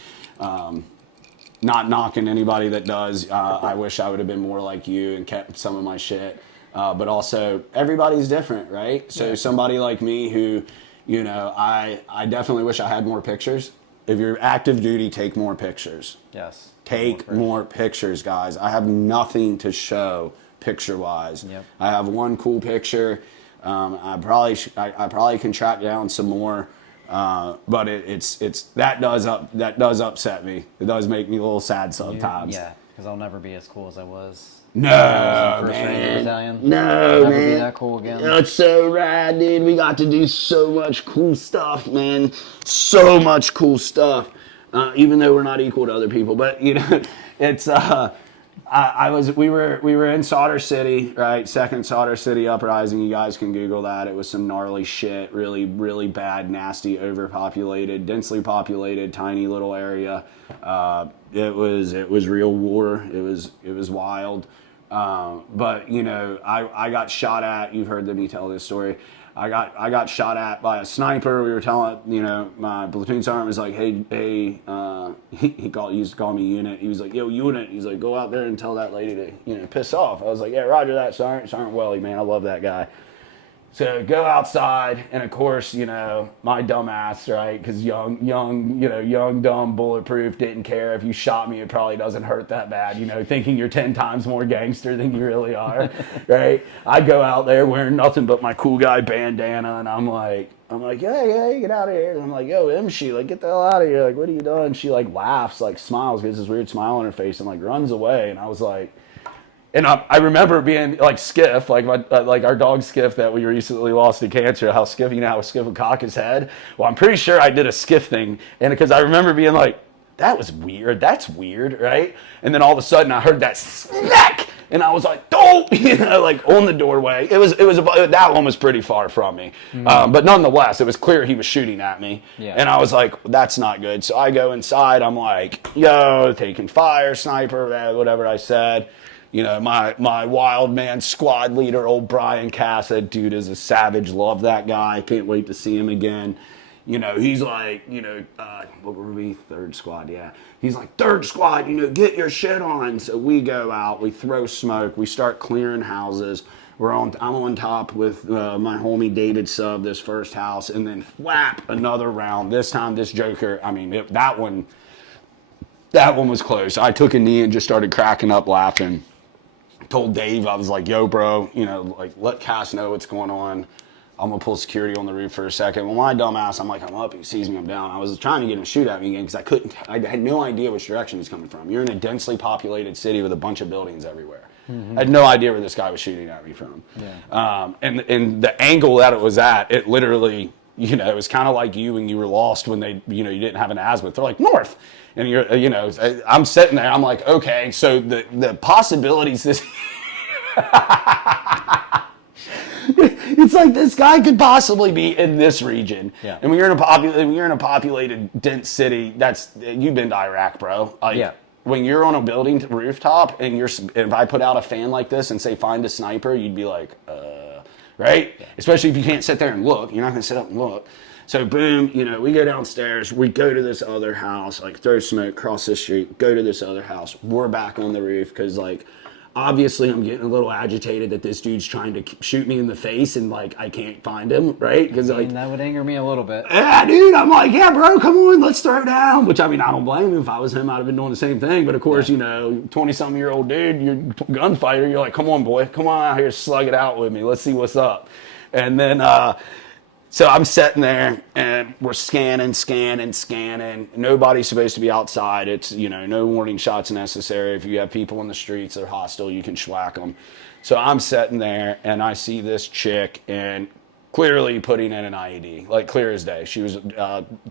Not knocking anybody that does. I wish I would have been more like you and kept some of my shit. But also, everybody's different, right? So somebody like me who, you know, I definitely wish I had more pictures. If you're active duty, take more pictures. Yes. Take more pictures, guys. I have nothing to show picture-wise. Yep. I have one cool picture. I probably can track down some more. But it's that does upset me. It does make me a little sad sometimes. Yeah, because I'll never be as cool as I was. No, First Ranger man. Battalion. No, Never man. be that cool again. That's so rad, dude. We got to do so much cool stuff, man. So much cool stuff. Even though we're not equal to other people, but you know, it's we were in Sauter City, right? Second Sauter City uprising. You guys can Google that. It was some gnarly shit. Really, really bad, nasty, overpopulated, densely populated, tiny little area. It was real war. It was wild. But you know, I got shot at. You've heard me tell this story. I got shot at by a sniper. We were telling, you know, my platoon sergeant was like, hey, he used to call me Unit. He was like, yo, Unit. He's like, go out there and tell that lady to, you know, piss off. I was like, yeah, roger that, Sergeant Welly, man. I love that guy. So go outside, and of course, you know, my dumb ass, right? Because young, dumb, bulletproof, didn't care. If you shot me, it probably doesn't hurt that bad, you know, thinking you're 10 times more gangster than you really are, right? I go out there wearing nothing but my cool guy bandana, and I'm like, I'm like, hey, get out of here. And I'm like, yo, she like, get the hell out of here. Like, what are you doing? She like laughs, like smiles, gets this weird smile on her face, and like runs away. And I was like, and I remember being like Skiff, like like our dog Skiff that we recently lost to cancer. How Skiff, you know how Skiff would cock his head. Well, I'm pretty sure I did a Skiff thing, and because I remember being like, that was weird. That's weird, right? And then all of a sudden I heard that smack, and I was like, don't, like on the doorway. It was about, that one was pretty far from me, but nonetheless, it was clear he was shooting at me, and I was like, that's not good. So I go inside. I'm like, yo, taking fire, sniper, whatever I said. My wild man squad leader, old Brian Cass, that dude is a savage. Love that guy. Can't wait to see him again. He's like, what were we? Third squad, yeah. He's like, third squad, get your shit on. So we go out, we throw smoke, we start clearing houses. I'm on top with my homie David Sub, this first house, and then whap, another round. This time, this Joker, that one was close. I took a knee and just started cracking up laughing. Told Dave, I was like, yo, bro, like, let Cass know what's going on. I'm going to pull security on the roof for a second. Well, my dumb ass, I'm like, I'm up. He sees me, I'm down. I was trying to get him to shoot at me again because I had no idea which direction he's coming from. You're in a densely populated city with a bunch of buildings everywhere. Mm-hmm. I had no idea where this guy was shooting at me from. Yeah. And the angle that it was at, it literally, it was kind of like you when you were lost when you didn't have an azimuth. They're like, north. And I'm sitting there, I'm like, okay, so the possibilities this... It's like this guy could possibly be in this region. Yeah. And when you're in a populated, dense city, you've been to Iraq, bro. Like, when you're on a building rooftop and if I put out a fan like this and say find a sniper, you'd be like, right? Yeah. Especially if you can't sit there and look. You're not going to sit up and look. So boom, we go downstairs, we go to this other house, like throw smoke, cross the street, go to this other house. We're back on the roof because like, obviously I'm getting a little agitated that this dude's trying to shoot me in the face and like, I can't find him, right? Because like, that would anger me a little bit. Yeah, dude, I'm like, yeah, bro, come on, let's throw down. Which I don't blame him. If I was him, I'd have been doing the same thing. But of course, 20-something-year-old dude, you're a gunfighter. You're like, come on, boy, come on out here, slug it out with me. Let's see what's up. And then, so I'm sitting there and we're scanning. Nobody's supposed to be outside. It's, no warning shots necessary. If you have people in the streets that are hostile, you can schwack them. So I'm sitting there and I see this chick and clearly putting in an IED, like clear as day. She was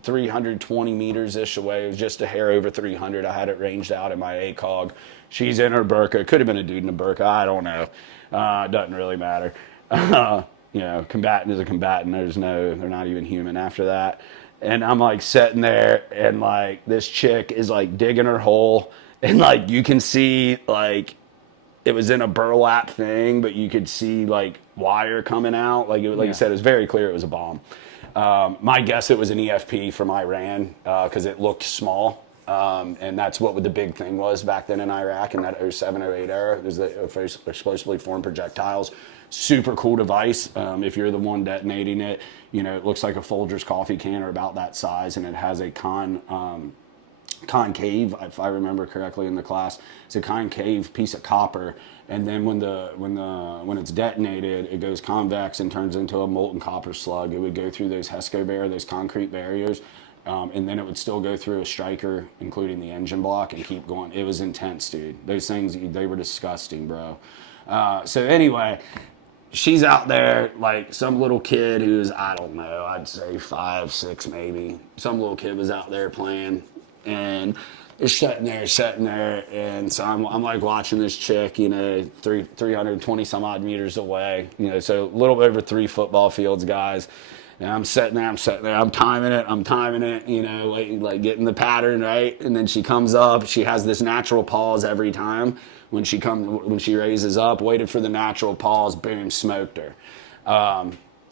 320 meters-ish away. It was just a hair over 300. I had it ranged out in my ACOG. She's in her burqa. Could have been a dude in a burqa. I don't know. Doesn't really matter. Combatant is a combatant. They're not even human after that. And I'm like sitting there and like this chick is like digging her hole and like you can see like it was in a burlap thing, but you could see like wire coming out. Like I said, it was very clear it was a bomb. My guess it was an EFP from Iran because it looked small. And that's what the big thing was back then in Iraq in that 07, 08 era. There's the explosively formed projectiles. Super cool device. If you're the one detonating it, it looks like a Folgers coffee can or about that size, and it has a concave, if I remember correctly in the class. It's a concave piece of copper, and then when it's detonated, it goes convex and turns into a molten copper slug. It would go through those those concrete barriers. And then it would still go through a striker, including the engine block, and keep going. It was intense, dude. Those things, they were disgusting, bro. So anyway, she's out there like some little kid who's, I don't know, I'd say 5, 6 maybe. Some little kid was out there playing, and is sitting there. And so I'm like watching this chick, 320 some odd meters away, so a little over 3 football fields, guys. And I'm sitting there, I'm timing it, like getting the pattern, right? And then she comes up, she has this natural pause every time. When she raises up, waited for the natural pause, boom, smoked her.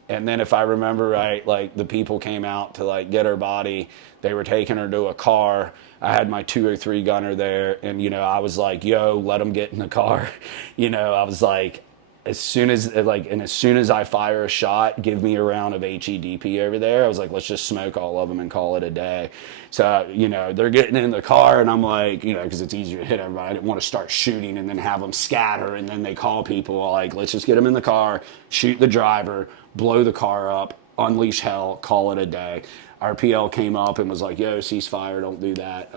And then if I remember right, like the people came out to like get her body, they were taking her to a car. I had my 203 gunner there, and I was like, yo, let them get in the car. I was like, as soon as I fire a shot, give me a round of HEDP over there. I was like, let's just smoke all of them and call it a day. So, they're getting in the car, and I'm like, because it's easier to hit everybody. I didn't want to start shooting and then have them scatter, and then they call people like, let's just get them in the car, shoot the driver, blow the car up, unleash hell, call it a day. Our PL came up and was like, yo, ceasefire, don't do that.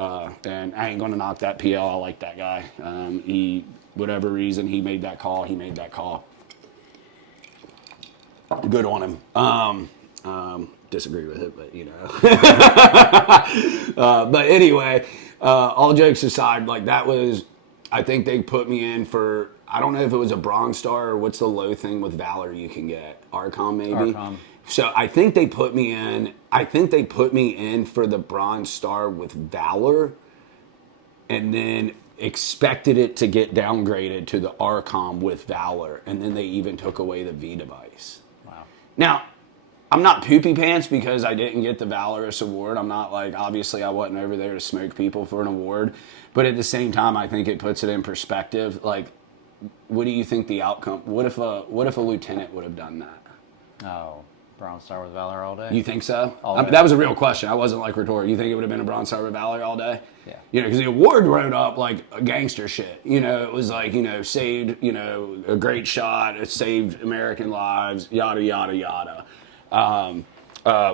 And I ain't going to knock that PL. I like that guy. Whatever reason, he made that call. Good on him. Disagree with it, but but anyway, all jokes aside, like that was, I think they put me in for, I don't know if it was a Bronze Star or what's the low thing with Valor you can get, Archon maybe. Archon. So I think they put me in. I think they put me in for the Bronze Star with Valor, and then expected it to get downgraded to the Archon with Valor, and then they even took away the V device. Wow. Now, I'm not poopy pants because I didn't get the Valorous award. I'm not like, obviously I wasn't over there to smoke people for an award, but at the same time, I think it puts it in perspective. Like, what do you think the outcome? What if a lieutenant would have done that? Oh, Bronze Star with Valor all day? You think so? All I mean, day. that was a real question. I wasn't like rhetorical. You think it would have been a Bronze Star with Valor all day? Yeah. Because the award wrote up like a gangster shit. It was like, saved, a great shot. It saved American lives, yada, yada, yada.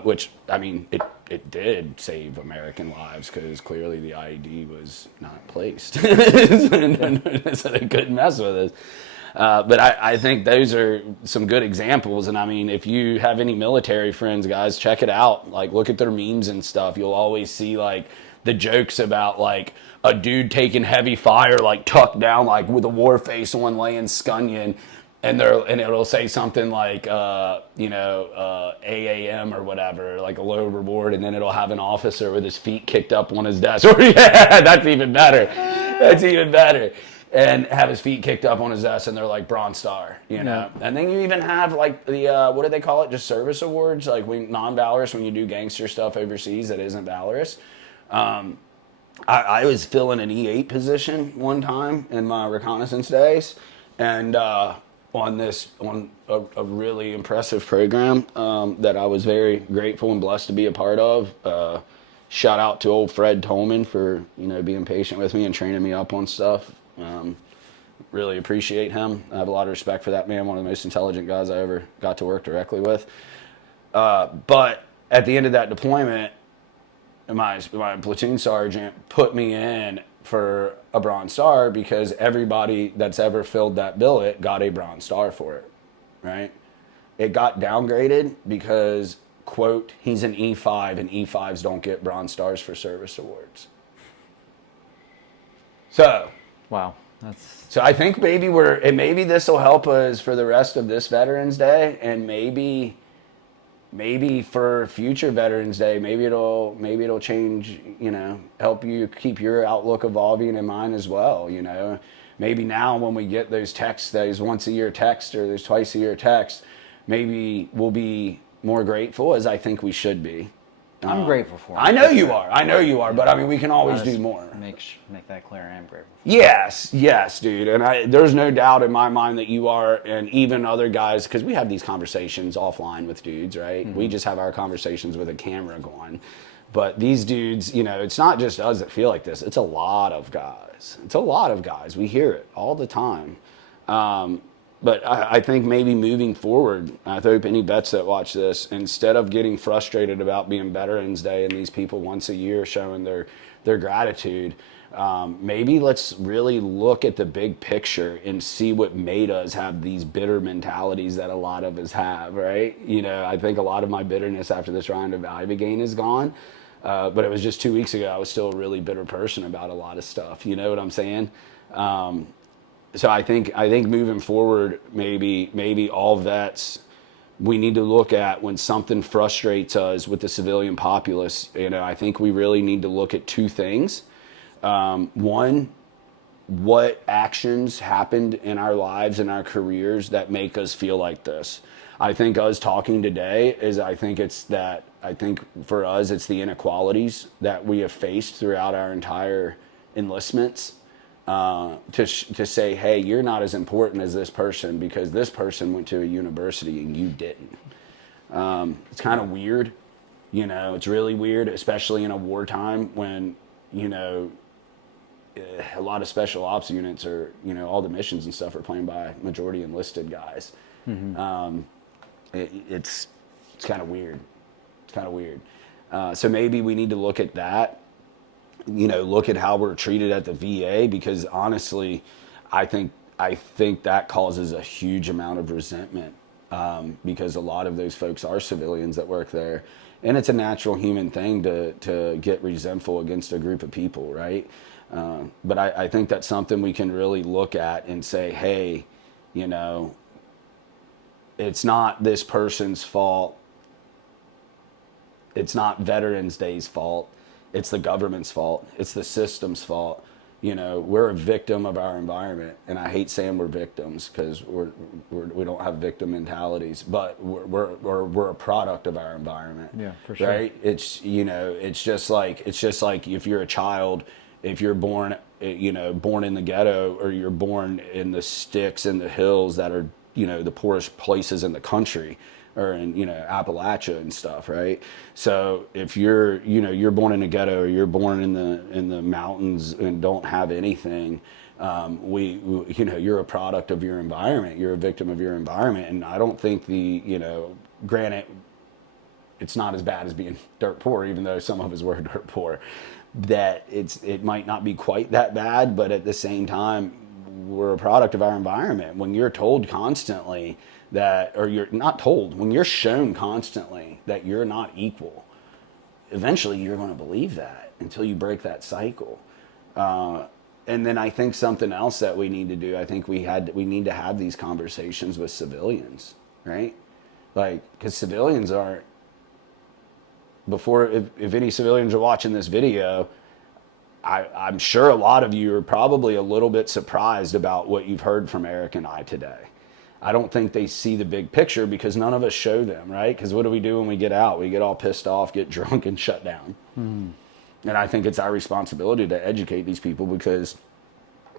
Which, I mean, it did save American lives because clearly the IED was not placed. So they couldn't mess with it. But I think those are some good examples. And I mean, if you have any military friends, guys, check it out. Like, look at their memes and stuff. You'll always see like the jokes about like a dude taking heavy fire, like tucked down, like with a war face on, laying scunion. And it'll say something like, AAM or whatever, like a low reward, and then it'll have an officer with his feet kicked up on his desk. Yeah, that's even better. And have his feet kicked up on his desk, and they're like Bronze Star, Yeah. And then you even have like the, what do they call it? Just service awards, like non-valorous when you do gangster stuff overseas that isn't valorous. I was filling an E8 position one time in my reconnaissance days, and on a really impressive program that I was very grateful and blessed to be a part of. Shout out to old Fred Tolman for being patient with me and training me up on stuff. Really appreciate him. I have a lot of respect for that man. One of the most intelligent guys I ever got to work directly with. But at the end of that deployment, my platoon sergeant put me in for a Bronze Star because everybody that's ever filled that billet got a Bronze Star for it, right? It got downgraded because, quote, he's an E5 and E5s don't get Bronze Stars for service awards. So, Wow. So I think maybe this will help us for the rest of this Veterans Day, and maybe for future Veterans Day, maybe it'll change, help you keep your outlook evolving in mine as well, Maybe now when we get those texts, those once a year texts or those twice a year texts, maybe we'll be more grateful, as I think we should be. I'm grateful for it. I know you are, but I mean, we can always do more. Make that clear. I am grateful. Yes, dude. And there's no doubt in my mind that you are, and even other guys, because we have these conversations offline with dudes, right? Mm-hmm. We just have our conversations with a camera going. But these dudes, it's not just us that feel like this. It's a lot of guys. We hear it all the time. But I think maybe moving forward, I hope any vets that watch this, instead of getting frustrated about being Veterans Day and these people once a year showing their gratitude, maybe let's really look at the big picture and see what made us have these bitter mentalities that a lot of us have, right? I think a lot of my bitterness after this round of Ibogaine is gone. But it was just 2 weeks ago, I was still a really bitter person about a lot of stuff. You know what I'm saying? So I think moving forward, maybe all vets, we need to look at when something frustrates us with the civilian populace. I think we really need to look at two things. One, what actions happened in our lives and our careers that make us feel like this. I think us talking today I think for us, it's the inequalities that we have faced throughout our entire enlistments. To say, hey, you're not as important as this person because this person went to a university and you didn't. It's kind of weird. It's really weird, especially in a wartime when, a lot of special ops units are, all the missions and stuff are played by majority enlisted guys. Mm-hmm. It's kind of weird. It's kind of weird. So maybe we need to look at that, look at how we're treated at the VA, because honestly, I think that causes a huge amount of resentment, because a lot of those folks are civilians that work there, and it's a natural human thing to get resentful against a group of people, right? But I think that's something we can really look at and say, hey, it's not this person's fault. It's not Veterans Day's fault. It's the government's fault. It's the system's fault. We're a victim of our environment, and I hate saying we're victims because we don't have victim mentalities, but we're a product of our environment. Yeah, for sure. Right? It's just like if you're a child, if you're born in the ghetto, or you're born in the sticks and the hills that are the poorest places in the country, or in Appalachia and stuff, right? So if you're born in a ghetto, or you're born in the mountains and don't have anything, you're a product of your environment. You're a victim of your environment, and I don't think granted, it's not as bad as being dirt poor, even though some of us were dirt poor. That it might not be quite that bad, but at the same time, we're a product of our environment. When you're told constantly that, or you're not told, when you're shown constantly that you're not equal, eventually you're going to believe that until you break that cycle. And then I think something else that we need to do, I think we need to have these conversations with civilians, right? Like, because civilians aren't, if any civilians are watching this video, I'm sure a lot of you are probably a little bit surprised about what you've heard from Eric and I today. I don't think they see the big picture because none of us show them, right? Because what do we do when we get out? We get all pissed off, get drunk, and shut down. Mm. And I think it's our responsibility to educate these people because,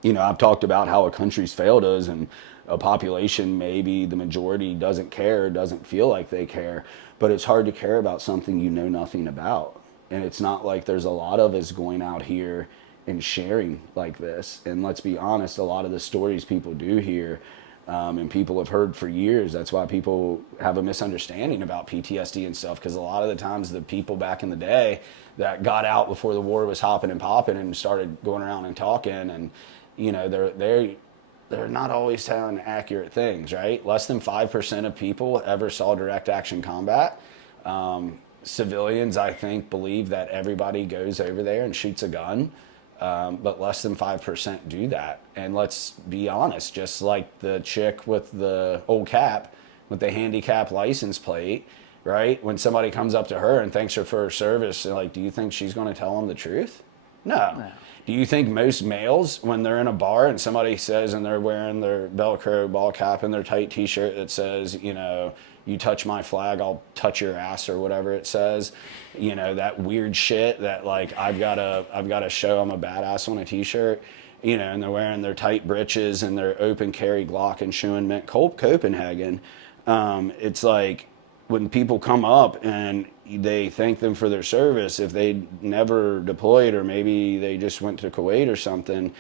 I've talked about how a country's failed us, and a population, maybe the majority, doesn't care, doesn't feel like they care. But it's hard to care about something you know nothing about. And it's not like there's a lot of us going out here and sharing like this. And let's be honest, a lot of the stories people do hear, and people have heard for years, that's why people have a misunderstanding about PTSD and stuff, because a lot of the times the people back in the day that got out before the war was hopping and popping and started going around and talking, and they're not always telling accurate things, right? Less than 5% of people ever saw direct action combat. Civilians, I think, believe that everybody goes over there and shoots a gun, but less than 5% do that. And let's be honest, just like the chick with the old cap, with the handicap license plate, right? When somebody comes up to her and thanks her for her service, like, do you think she's going to tell them the truth? No. Do you think most males, when they're in a bar and somebody says, and they're wearing their Velcro ball cap and their tight t-shirt that says, you touch my flag, I'll touch your ass, or whatever it says, that weird shit that, like, I've got to show I'm a badass on a t-shirt, and they're wearing their tight britches and their open carry Glock and chewing mint Copenhagen. It's like, when people come up and they thank them for their service, if they never deployed, or maybe they just went to Kuwait or something,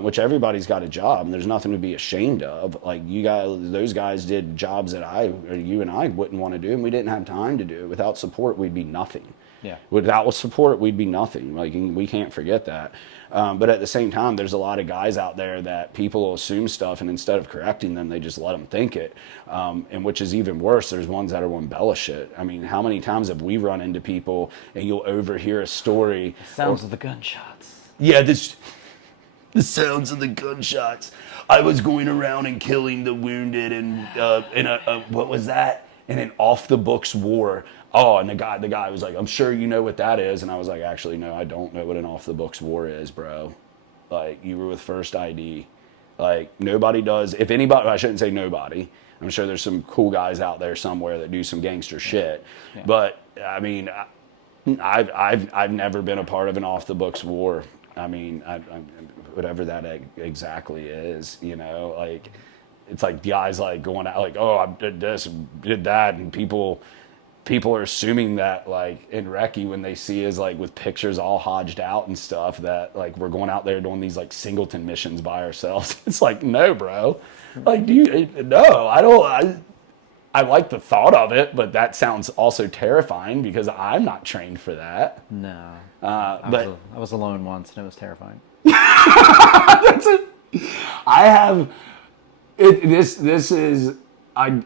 which everybody's got a job and there's nothing to be ashamed of. Like, those guys did jobs that you and I wouldn't want to do, and we didn't have time to do. Without support, we'd be nothing. Yeah. Without support, we'd be nothing. Like, we can't forget that. But at the same time, there's a lot of guys out there that people will assume stuff, and instead of correcting them, they just let them think it. And which is even worse, there's ones that will embellish it. I mean, how many times have we run into people and you'll overhear a story? Sounds of the gunshots. Yeah, the sounds of the gunshots. I was going around and killing the wounded, and in a what was that? In an off-the-books war. Oh, and the guy was like, I'm sure you know what that is. And I was like, actually, no, I don't know what an off-the-books war is, bro. Like, you were with First ID. Like, nobody does. If anybody, I shouldn't say nobody. I'm sure there's some cool guys out there somewhere that do some gangster shit. Yeah. But, I mean, I've never been a part of an off-the-books war. I mean, whatever that exactly is, like, it's like guys like going out like, oh, I did this, did that, and people are assuming that, like, in Recce, when they see us, like, with pictures all hodged out and stuff, that, like, we're going out there doing these, like, singleton missions by ourselves. It's like, no, bro. Like, no, I don't. I like the thought of it, but that sounds also terrifying because I'm not trained for that. No. But I was alone once, and it was terrifying. that's a, I have it. This is I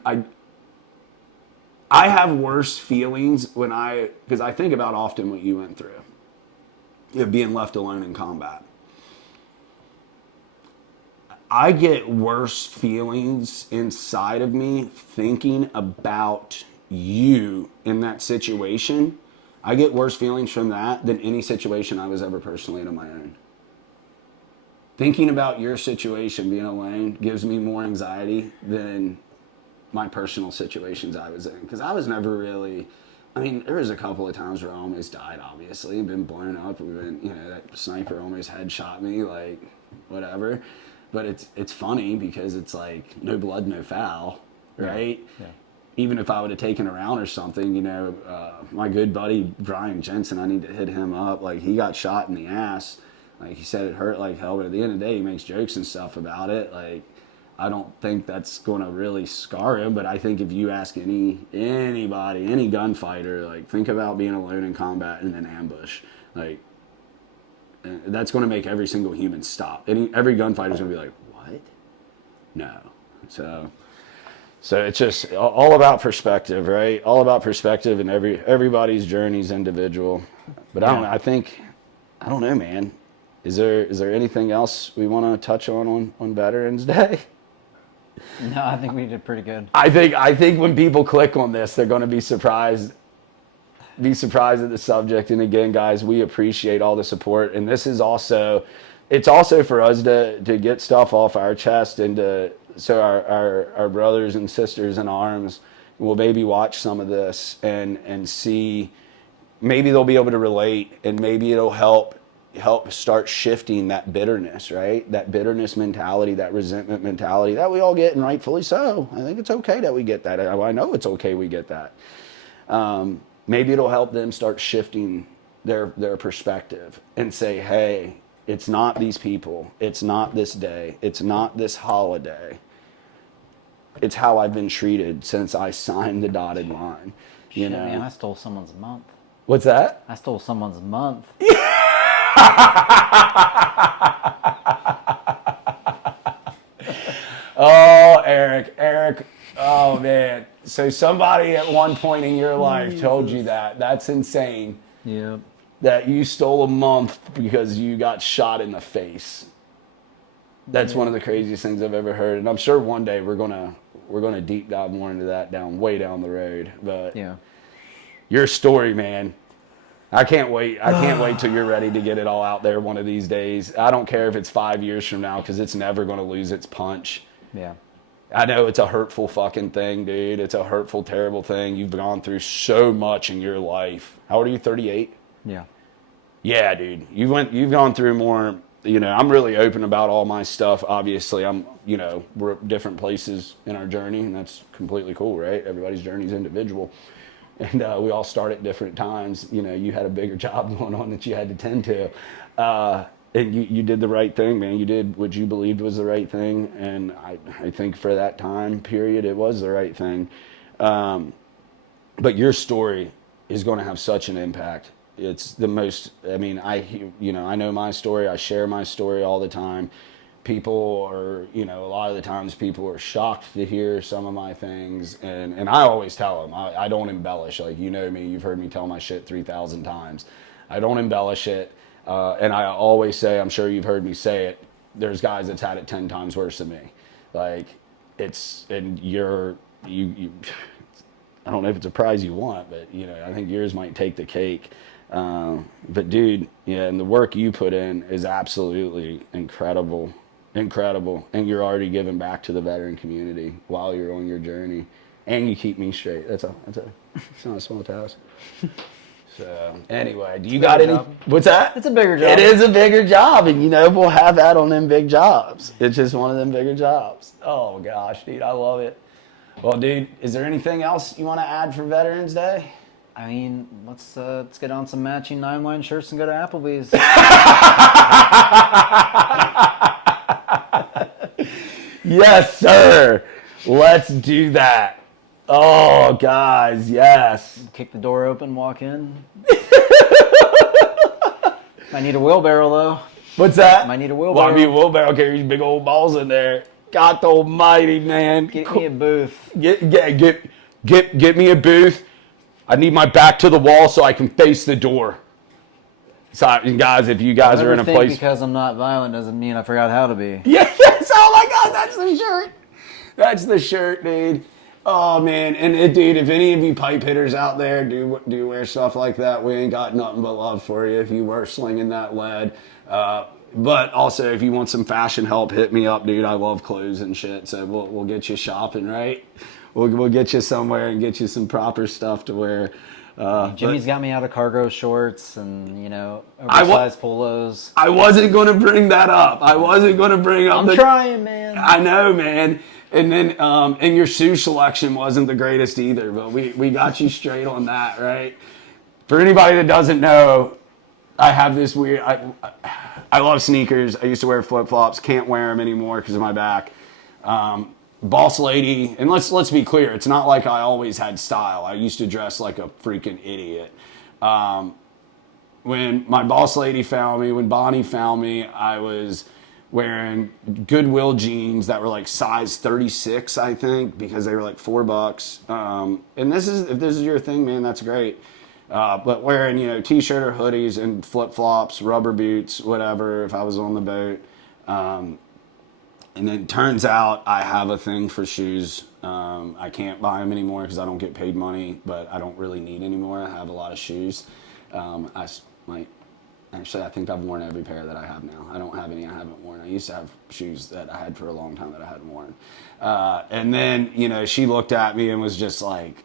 have worse feelings because I think about often what you went through, being left alone in combat. I get worse feelings inside of me thinking about you in that situation. I get worse feelings from that than any situation I was ever personally in on my own. Thinking about your situation being alone gives me more anxiety than my personal situations I was in. Because I was never really, I mean, there was a couple of times where I almost died, obviously. Been blown up. We've been, that sniper almost headshot me, like, whatever. But it's funny because it's like no blood, no foul, right? Yeah. Even if I would have taken a round or something, my good buddy Brian Jensen, I need to hit him up. Like, he got shot in the ass. Like, he said it hurt like hell, but at the end of the day, he makes jokes and stuff about it. Like, I don't think that's going to really scar him, but I think if you ask anybody, any gunfighter, like, think about being alone in combat in an ambush. Like, that's going to make every single human stop. Every gunfighter's going to be like, what? No. So it's just all about perspective, right? All about perspective, and everybody's journey is individual. But I don't know, man. Is there anything else we want to touch on Veterans Day? No, I think we did pretty good. I think when people click on this, they're going to be surprised at the subject. And again, guys, we appreciate all the support. And this is it's also for us to get stuff off our chest, and so our brothers and sisters in arms will maybe watch some of this and see, maybe they'll be able to relate, and maybe it'll help start shifting that bitterness, right? That bitterness mentality, that resentment mentality that we all get, and rightfully so. I think it's okay that we get that. I know it's okay we get that. Maybe it'll help them start shifting their perspective and say, hey, it's not these people. It's not this day. It's not this holiday. It's how I've been treated since I signed the dotted line. Shit, man, I stole someone's month. What's that? I stole someone's month. Oh, Eric. Oh, man. So somebody at one point in your life told you that. That's insane. Yep. That you stole a month because you got shot in the face. That's one of the craziest things I've ever heard. And I'm sure one day we're gonna deep dive more into that way down the road. But yeah, your story, man. I can't wait. I can't wait till you're ready to get it all out there one of these days. I don't care if it's 5 years from now, because it's never going to lose its punch. Yeah. I know it's a hurtful fucking thing, dude. It's a hurtful, terrible thing. You've gone through so much in your life. How old are you? 38? Yeah. Yeah, dude. You've gone through more. I'm really open about all my stuff. Obviously, we're at different places in our journey, and that's completely cool, right? Everybody's journey is individual. And we all start at different times. You had a bigger job going on that you had to tend to. And you did the right thing, man. You did what you believed was the right thing. And I think for that time period, it was the right thing. But your story is going to have such an impact. It's the most, I know my story. I share my story all the time. People are, a lot of the times people are shocked to hear some of my things. And I always tell them, I don't embellish. Like, me, you've heard me tell my shit 3,000 times. I don't embellish it. And I always say, I'm sure you've heard me say it, there's guys that's had it 10 times worse than me. Like, I don't know if it's a prize you want, but, I think yours might take the cake. But dude, yeah, and the work you put in is absolutely incredible. And you're already giving back to the veteran community while you're on your journey, and you keep me straight. It's not a small task. So anyway, do you got any? Job. What's that? It's a bigger job. It is a bigger job, and we'll have that on them big jobs. It's just one of them bigger jobs. Oh gosh, dude, I love it. Well, dude, is there anything else you want to add for Veterans Day? I mean, let's get on some matching 9-line shirts and go to Applebee's. Yes, sir. Let's do that. Oh, guys, yes. Kick the door open, walk in. Might need a wheelbarrow though. What's that? Might need a Well, wheelbarrow. I mean, wheelbarrow carries big old balls in there. God almighty, man. Get me a booth. Get me a booth. I need my back to the wall so I can face the door. So, guys, if you guys are in a place... because I'm not violent doesn't mean I forgot how to be. Yes! Oh, my God, that's the shirt. That's the shirt, dude. Oh, man. And, dude, if any of you pipe hitters out there do wear stuff like that, we ain't got nothing but love for you if you were slinging that lead. But also, if you want some fashion help, hit me up, dude. I love clothes and shit, so we'll get you shopping, right? We'll get you somewhere and get you some proper stuff to wear. Jimmy's got me out of cargo shorts and, you know, oversized polos. I wasn't going to bring that up. I wasn't going to bring up I'm trying, man. I know, man. And then, and your shoe selection wasn't the greatest either, but we got you straight on that, right? For anybody that doesn't know, I have this weird... I love sneakers. I used to wear flip-flops. Can't wear them anymore because of my back. Boss lady, and let's be clear, it's not like I always had style. I used to dress like a freaking idiot. When my boss lady found me, when Bonnie found me, I was wearing Goodwill jeans that were like size 36, I think, because they were like $4. And if this is your thing, man, that's great. But wearing, you know, t-shirt or hoodies and flip-flops, rubber boots, whatever, if I was on the boat. And then it turns out I have a thing for shoes. I can't buy them anymore because I don't get paid money, but I don't really need anymore. I have a lot of shoes. Actually, I think I've worn every pair that I have now. I don't have any I haven't worn. I used to have shoes that I had for a long time that I hadn't worn. And then, you know, she looked at me and was just like,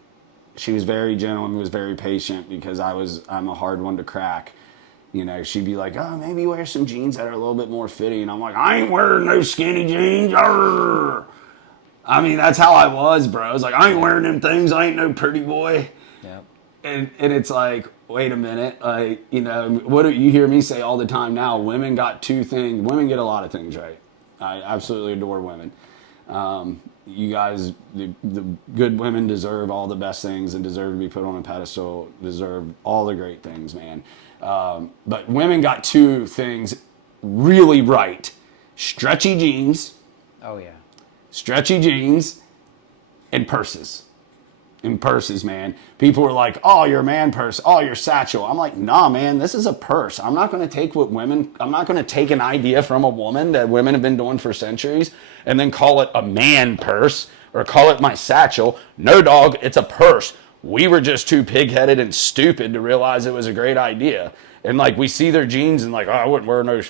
she was very gentle and was very patient because I'm a hard one to crack. You know, she'd be like, oh, maybe wear some jeans that are a little bit more fitting. And I'm like, I ain't wearing no skinny jeans. Arr! I mean, that's how I was, bro. I was like, I ain't wearing them things. I ain't no pretty boy. Yep. And it's like, wait a minute. Like, you know, what do you hear me say all the time now? Women got two things. Women get a lot of things right. I absolutely adore women. You guys, the good women deserve all the best things and deserve to be put on a pedestal, deserve all the great things, man. But women got two things really right. Stretchy jeans. Oh, yeah. Stretchy jeans and purses. And purses, man. People were like, oh, your man purse. Oh, your satchel. I'm like, nah, man, this is a purse. I'm not going to take I'm not going to take an idea from a woman that women have been doing for centuries and then call it a man purse or call it my satchel. No, dog, it's a purse. We were just too pig-headed and stupid to realize it was a great idea. And like we see their jeans and like, oh, I wouldn't wear no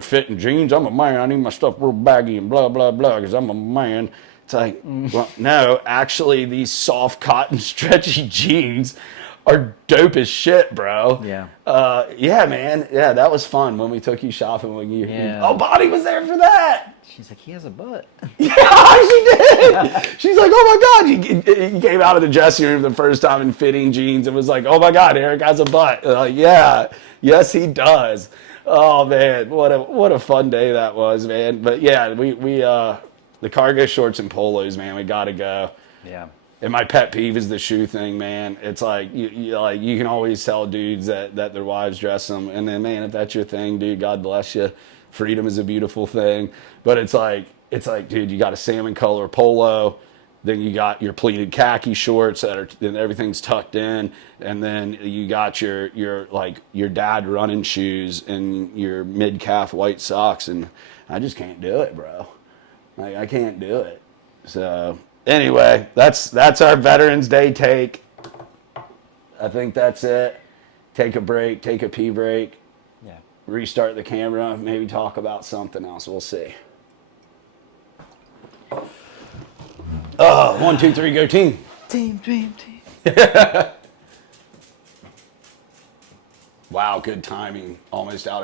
fitting jeans. I'm a man. I need my stuff real baggy and blah, blah, blah because I'm a man. It's like, well, no, actually these soft cotton stretchy jeans are dope as shit, bro. Yeah. Yeah, man. Yeah, that was fun when we took you shopping. Yeah. Oh, Bonnie was there for that. She's like, he has a butt. Yeah, she did. She's like, oh my God. You came out of the dressing room the first time in fitting jeans and was like, oh my God, Eric has a butt. Yeah, yes, he does. Oh man, what a fun day that was, man. But yeah, we the cargo shorts and polos, man, we gotta go. Yeah. And my pet peeve is the shoe thing, man. It's like you can always tell dudes that their wives dress them, and then man, if that's your thing, dude, God bless you. Freedom is a beautiful thing, but it's like, dude, you got a salmon color polo, then you got your pleated khaki shorts then everything's tucked in, and then you got your dad running shoes and your mid calf white socks, and I just can't do it, bro. Like I can't do it. So anyway, that's our Veterans Day take. I think that's it. Take a break, take a pee break. Yeah. Restart the camera, maybe talk about something else. We'll see. 1, 2, 3, go team. Team, dream, team. Wow, good timing. Almost out.